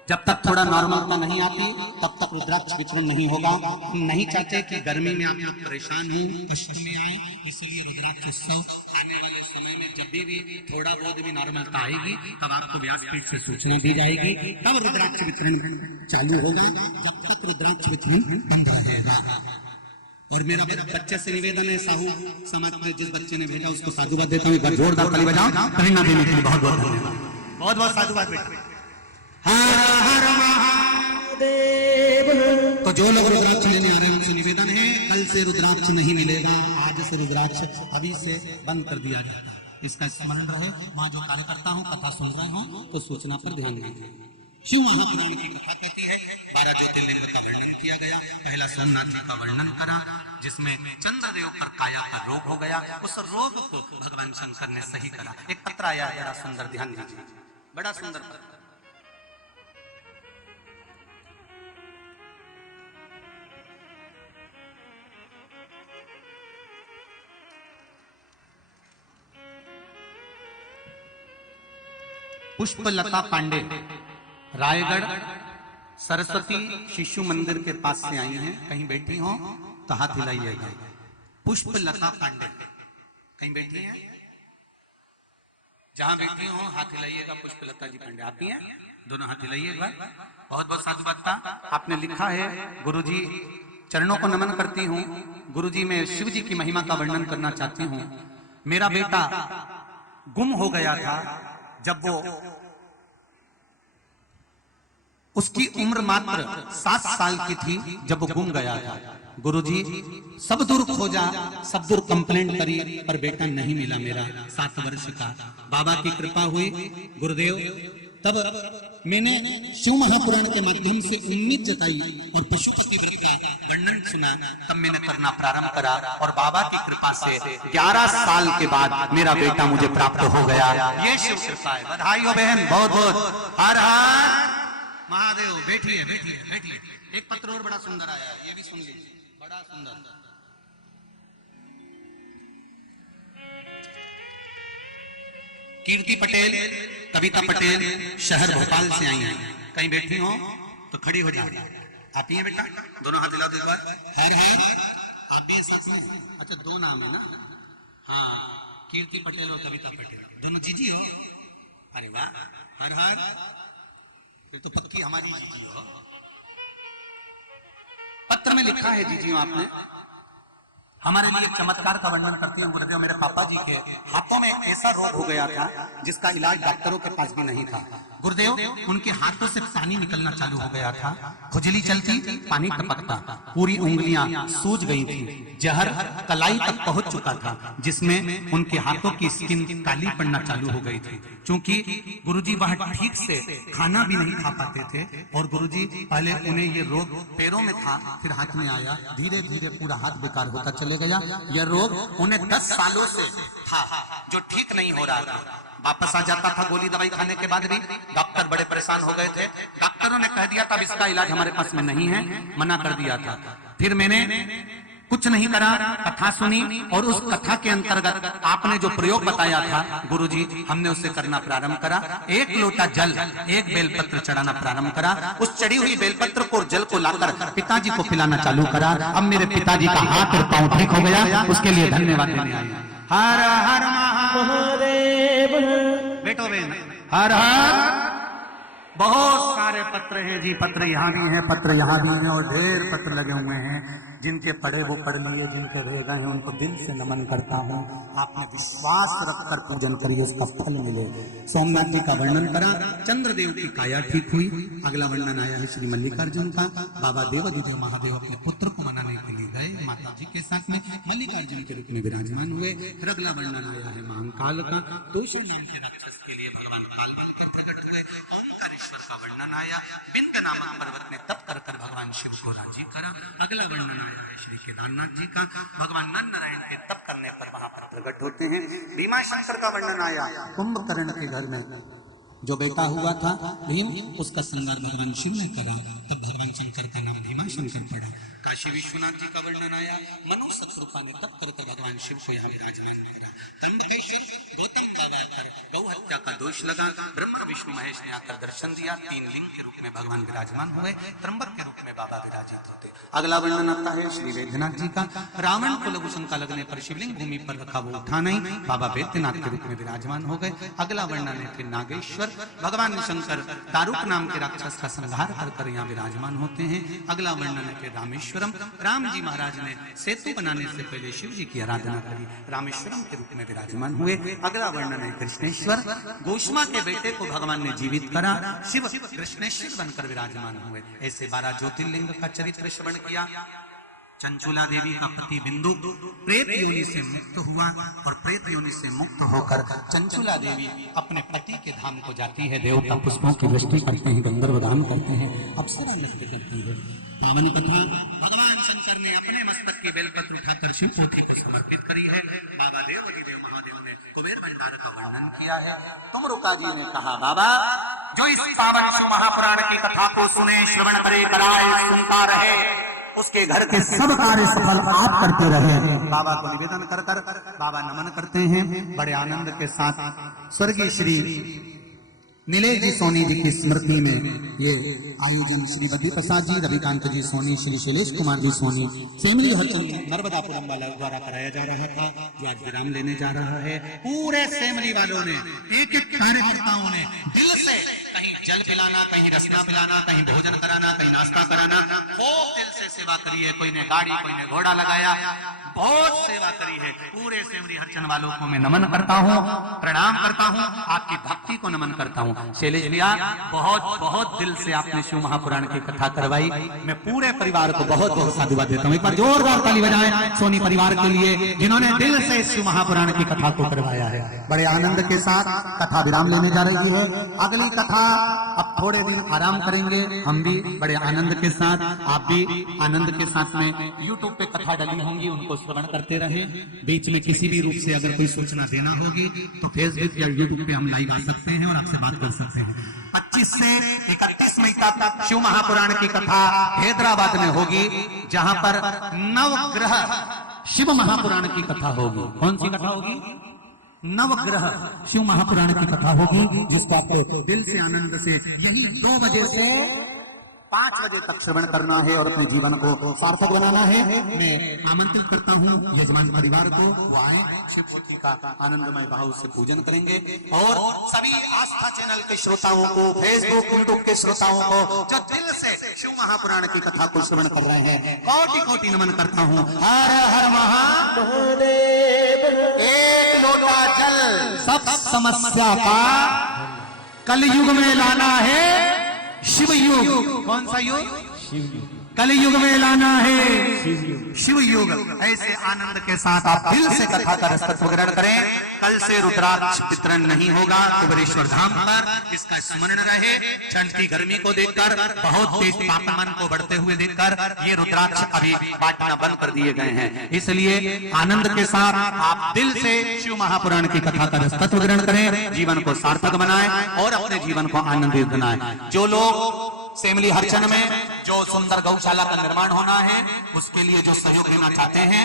जब तक थोड़ा नॉर्मलता नहीं आती तब तक रुद्राक्ष वितरण नहीं होगा। हम नहीं चाहते कि गर्मी में आप लोग परेशान हो, कष्ट में आए, इसलिए रुद्राक्ष उत्सव आने वाले समय में जब भी थोड़ा बहुत भी नॉर्मलता आएगी तब आपको व्यासपीठ से सूचना दी जाएगी, तब रुद्राक्ष वितरण चालू होगा। जब तक रुद्राक्ष वितरण बंद रहेगा। और मेरा बच्चे से निवेदन है, साहू समाज में जिस बच्चे ने भेजा उसको साधुवाद देता हूँ। एक बार जोरदार ताली बजाओ प्रेरणा देने के लिए। बहुत बहुत धन्यवाद, बहुत बहुत साधुवाद बेटा। हर हर महादेव। तो जो लोग रुद्राक्ष लेने आ रहे हैं उनसे निवेदन है, कल से रुद्राक्ष नहीं मिलेगा, आज से रुद्राक्ष अभी से बंद कर दिया जाता है। इसका स्मरण रहे। वहां जो कार्यकर्ता हूँ, कथा सुन रहे हो तो सूचना पर ध्यान देंगे। शिव महापुराण की कथा कहती है 12 ज्योतिर्लिंग का वर्णन किया गया। पहला सोमनाथ जी का वर्णन करा, जिसमें चंद्रदेव पर काया का रोग हो गया। उस रोग को भगवान शंकर ने सही करा। एक पत्र आया, बड़ा सुंदर, ध्यान दीजिए, बड़ा सुंदर पत्र। पुष्पलता पांडे रायगढ़ सरस्वती शिशु मंदिर के पास से आई हैं। कहीं बैठी हो तो हाथ हिलाइएगा। पुष्पलता पांडे कहीं बैठी हैं? जहां बैठी हो हाथ हिलाइएगा। पुष्पलता जी पांडे आती हैं, दोनों हाथ हिलाइएगा। बहुत बहुत साधुवाद। आपने लिखा है, गुरुजी चरणों को नमन करती हूँ। गुरुजी मैं शिव जी की महिमा का वर्णन करना चाहती हूँ। मेरा बेटा गुम हो गया था जब वो, उसकी उम्र मात्र 7 साल की थी जब वो गुम गया था। गुरुजी सब दूर खोजा, सब दूर कंप्लेंट करी, पर बेटा नहीं मिला मेरा। 7 वर्ष का। बाबा की कृपा हुई गुरुदेव, तब मैंने शिव महापुराण के माध्यम से उम्मीद जताई और पशुपति व्रत का वर्णन सुना। तब मैंने करना प्रारंभ करा और बाबा की कृपा से 11 साल के बाद मेरा बेटा मुझे प्राप्त हो गया। ये शिव कृपा है। बधाई हो बहन, बहुत बहुत। हर हर महादेव। बैठिए बैठिए बैठिए। एक पत्र और बड़ा सुंदर आया है, ये भी सुन लीजिए, बड़ा सुंदर। कीर्ति पटेल, कविता पटेल शहर भोपाल से आई हैं। कहीं बैठी हो तो खड़ी हो जाए। आप ही हैं बेटा? दोनों हाथ हिला दो एक बार। हर हर। आप भी साथ में? अच्छा, 2 नाम है ना? हाँ, कीर्ति पटेल और कविता पटेल, दोनों जीजी हो? अरे वाह, हर हर। फिर तो पक्की हमारी जीजी हो। पत्र में लिखा है जीजियों आपने, हमारे लिए चमत्कार का वर्णन करती है गुरुदेव। मेरे पापा जी के हाथों में ऐसा रोग हो गया था जिसका इलाज डॉक्टरों के पास भी नहीं था। गुरुदेव उनके हाथों से पानी निकलना चालू हो गया था, खुजली चलती, पानी टपकता, पूरी उंगलियां सूज गई थी, जहर कलाई तक पहुंच चुका था, जिसमें उनके हाथों की स्किन काली पड़ना चालू हो गई थी। क्योंकि गुरुजी वह ठीक से खाना भी नहीं खा पाते थे और गुरुजी पहले उन्हें ये रोग पैरों में था, फिर हाथ में आया, धीरे धीरे पूरा हाथ बेकार होता चले गया। यह रोग उन्हें 10 सालों से था जो ठीक नहीं हो रहा था। वापस आ जाता था गोली दवाई खाने के बाद भी। डॉक्टर बड़े परेशान हो गए थे। डॉक्टरों ने कह दिया था इसका इलाज हमारे पास में नहीं है, मना कर दिया था। फिर मैंने कुछ नहीं करा, कथा सुनी और उस कथा के अंतर्गत आपने जो प्रयोग बताया था गुरुजी, हमने उसे करना प्रारंभ करा। 1 लोटा जल, 1 बेलपत्र चढ़ाना प्रारंभ करा। उस चढ़ी हुई बेलपत्र को, जल को लाकर पिताजी को पिलाना चालू करा। अब मेरे पिताजी का हाथ और पांव ठीक हो गया। उसके लिए धन्यवाद देने आए। हर हर महादेव। बेटो बहन, हर हर। बहुत सारे पत्र हैं जी, पत्र यहाँ भी हैं, पत्र यहाँ भी हैं और ढेर पत्र लगे हुए हैं। जिनके पढ़े वो पढ़ लिए, जिनके रह गए हैं उनको दिल से नमन करता हूँ। आपने विश्वास रखकर पूजन करिए, उसका फल मिले। सोमनाथ जी का वर्णन करा, चंद्रदेव की काया ठीक हुई। अगला वर्णन आया है श्री मल्लिकार्जुन का। बाबा देवादिदेव महादेव अपने पुत्र को मनाने के लिए गए माता जी के साथ में, मल्लिकार्जुन के रूप में विराजमान हुए। फिर अगला वर्णन आया है महाकाल का। तोषण नाम के राक्षस के लिए भगवान काल प्रकट हुए। ओंकारेश्वर का वर्णन आया। विंध्य नामक पर्वत में तप कर कर भगवान शिव को राजी करा। अगला वर्णन आया है श्री केदारनाथ जी का। भगवान नर नारायण के तप करने पर वहां पर प्रकट होते हैं। भीमा शंकर का वर्णन आया। कुंभकर्ण के घर में जो बेटा हुआ था भीम, उसका श्रृंगार भगवान शिव ने करा, तब भगवान शंकर का नाम भीमा शंकर पड़ा। काशी विश्वनाथ जी का वर्णन आया, मनु सतरूपा ने तप कर भगवान शिव को यहाँ विराजमान करा। त्र्यंबकेश्वर गौतम बाबा पर गौ हत्या का दोष लगा, ब्रह्मा विष्णु महेश ने आकर दर्शन दिया, 3 लिंग के रूप में भगवान विराजमान हुए, त्र्यंबक के रूप में बाबा विराजित होते। अगला वर्णन आता है श्री वैद्यनाथ जी का। रावण को लघु शंका लगने पर शिवलिंग भूमि पर रखा, वो उठा नहीं, बाबा वैद्यनाथ के रूप में विराजमान हो गए। अगला वर्णन है फिर नागेश्वर, भगवान शंकर दारुक नाम के राक्षस का संहार कर यहाँ विराजमान होते हैं। अगला वर्णन है फिर रामेश्वरम, राम जी महाराज ने सेतु बनाने से पहले शिव जी की आराधना करी, रामेश्वरम के रूप में विराजमान हुए। अगला वर्णन है कृष्णेश्वर, गोष्मा के बेटे को भगवान ने जीवित करा, शिव कृष्णेश्वर बनकर विराजमान हुए। ऐसे 12 ज्योतिर्लिंग का चरित्र श्रवण किया। चंचुला देवी का पति बिंदु प्रेत योनि से मुक्त हुआ और प्रेत योनि से मुक्त होकर चंचुला देवी अपने पति के धाम को जाती है। देवता पुष्पों की वृष्टि करते हैं, गंधर्व गान करते हैं, अप्सरा नृत्य करती है। पावन कथा भगवान शंकर ने अपने मस्तक की बेलपत्र उठाकर शिव जी को समर्पित करी है। बाबा देव महादेव ने कुबेर भंडार का वर्णन किया है। तुमरुका जी ने कहा, बाबा जो इस पावन शिव महापुराण की कथा को सुने, श्रवण करे, कराए, सुनता रहे, उसके घर के सब कार्य सफल आप करते रहे। बाबा को निवेदन कर बाबा नमन करते हैं। बड़े आनंद के साथ स्वर्गीय श्री नीलेश जी सोनी जी की स्मृति में ये आयोजन श्री बद्री प्रसाद जी, रविकांत जी सोनी, श्री शैलेश कुमार जी सोनी, सेमली हरचंद नर्मदापुरम वाला द्वारा कराया जा रहा था, जो आज विराम लेने जा रहा है। पूरे सेमली वालों ने, एक एक कार्यकर्ताओं ने दिल से कहीं जल पिलाना, कहीं रसना पिलाना, कहीं भोजन कराना, कहीं नाश्ता कराना, बहुत दिल से सेवा करी है। कोई ने गाड़ी, कोई ने घोड़ा लगाया, बहुत सेवा करी है। पूरे सेमरी हरचंद वालों को मैं नमन करता हूँ, प्रणाम करता हूँ, आपकी भक्ति को नमन करता हूँ। शैलेश भैया, बहुत बहुत दिल से आपने शिव महापुराण की कथा करवाई, मैं पूरे परिवार को बहुत बहुत साधुवाद देता हूँ। एक बार जोरदार ताली बजाएं सोनी परिवार के लिए, जिन्होंने दिल से शिव महापुराण की कथा को करवाया है। बड़े आनंद के साथ कथा विराम लेने जा रही है। अगली कथा अब थोड़े दिन आराम करेंगे, हम भी बड़े आनंद के साथ, आप भी आनंद के साथ में YouTube पे कथा डली होंगी, उनको श्रवण करते रहे। बीच में किसी भी रूप से अगर कोई सूचना देना होगी तो फेसबुक या YouTube पे हम लाइव आ सकते हैं और आपसे बात कर सकते हैं। 25 से 31 मई तक शिव महापुराण की कथा हैदराबाद में होगी, जहां पर नवग्रह शिव महापुराण की कथा होगी। कौन सी कथा होगी? नवग्रह शिव महापुराण की कथा होगी, जिसका आपको दिल से आनंद से यही 2 बजे से 5 बजे तक श्रवण करना है और अपने जीवन को सार्थक बनाना है। मैं आमंत्रित करता हूँ यजमान परिवार को, शिव का आनंदमय भाव से पूजन करेंगे। और सभी आस्था चैनल के श्रोताओं को, फेसबुक यूट्यूब के श्रोताओं को जो दिल से शिव महापुराण की कथा को श्रवण कर रहे हैं, कोटि कोटि नमन करता हूँ। हर हर महादेव। एक लोटा जल सब समस्या का कलयुग में लाना है शिव युग। कौन सा युग? शिव युग। कलयुग में लाना है शिव युग। ऐसे आनंद के साथ आप दिल से कथा का रसतत्व ग्रहण करें। कल से रुद्राक्ष वितरण नहीं होगा कुबेरेश्वर धाम पर, इसका स्मरण रहे। ठंड की गर्मी को देखकर, बहुत तेज तापमान को बढ़ते हुए देखकर ये रुद्राक्ष अभी बांटना बंद कर दिए गए हैं। इसलिए आनंद के साथ आप दिल से शिव महापुराण की कथा का रसतत्व ग्रहण करें, जीवन को सार्थक बनाएं और अपने जीवन को आनंदित बनाएं। जो लोग सेमली हरचंद में जो सुंदर गौशाला का निर्माण होना है, उसके लिए जो सहयोग देना चाहते हैं,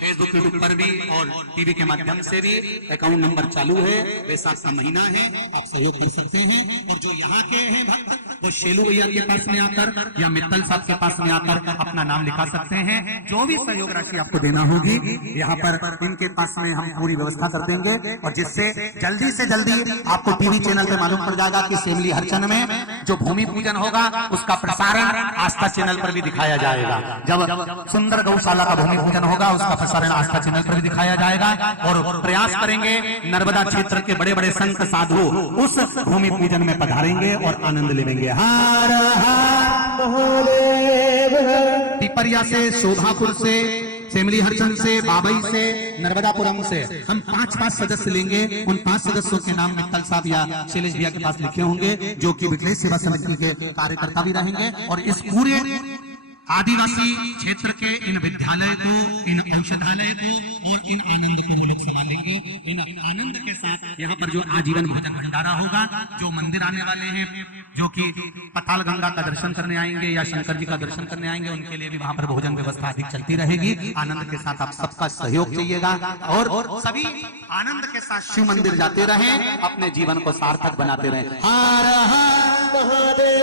फेसबुक यूट्यूब पर भी और टीवी के माध्यम से भी अकाउंट नंबर चालू है। वैसाख का महीना है, आप सहयोग कर सकते हैं। और जो यहाँ के हैं भक्त, वो शेलू भैया के पास में आकर या मित्तल साहब के पास में आकर अपना नाम लिखा सकते हैं। जो भी सहयोग राशि आपको देना होगी, यहाँ पर इनके पास में हम पूरी व्यवस्था कर देंगे, और जिससे जल्दी से जल्दी आपको टीवी चैनल पे मालूम पड़ जाएगा कि सेमली हरचंद में जो भूमि पूजन होगा, उसका प्रसारण आस्था चैनल पर भी दिखाया जाएगा। जब सुंदर गौशाला का भूमि पूजन होगा, उसका प्रसारण आस्था चैनल पर भी दिखाया जाएगा। और प्रयास करेंगे नर्मदा क्षेत्र के बड़े बड़े संत साधु उस भूमि पूजन में पधारेंगे और आनंद लेंगे। हर हर महादेव। पिपरिया से, शोभापुर से, सेमली हरचंद से, बाबई से, नर्मदापुरम से हम 5-5 सदस्य लेंगे। उन 5 सदस्यों के नाम मित्तल साहब या शैलेश भैया के पास लिखे होंगे, जो कि विकलेश सेवा समिति के कार्यकर्ता भी रहेंगे। और इस पूरे आदिवासी क्षेत्र के इन विद्यालय को, इन औषधालय को और इन आनंद को वो लोग संभालेंगे। इन आनंद के साथ यहाँ पर जो आजीवन भोजन भंडारा होगा, जो मंदिर आने वाले हैं, जो कि पाताल गंगा का दर्शन करने आएंगे या शंकर जी का दर्शन करने आएंगे, उनके लिए भी वहां पर भोजन व्यवस्था अधिक चलती रहेगी। आनंद के साथ आप सबका सहयोग चाहिएगा और सभी आनंद के साथ शिव मंदिर जाते रहें, अपने जीवन को सार्थक बनाते रहें। हर हर महादेव।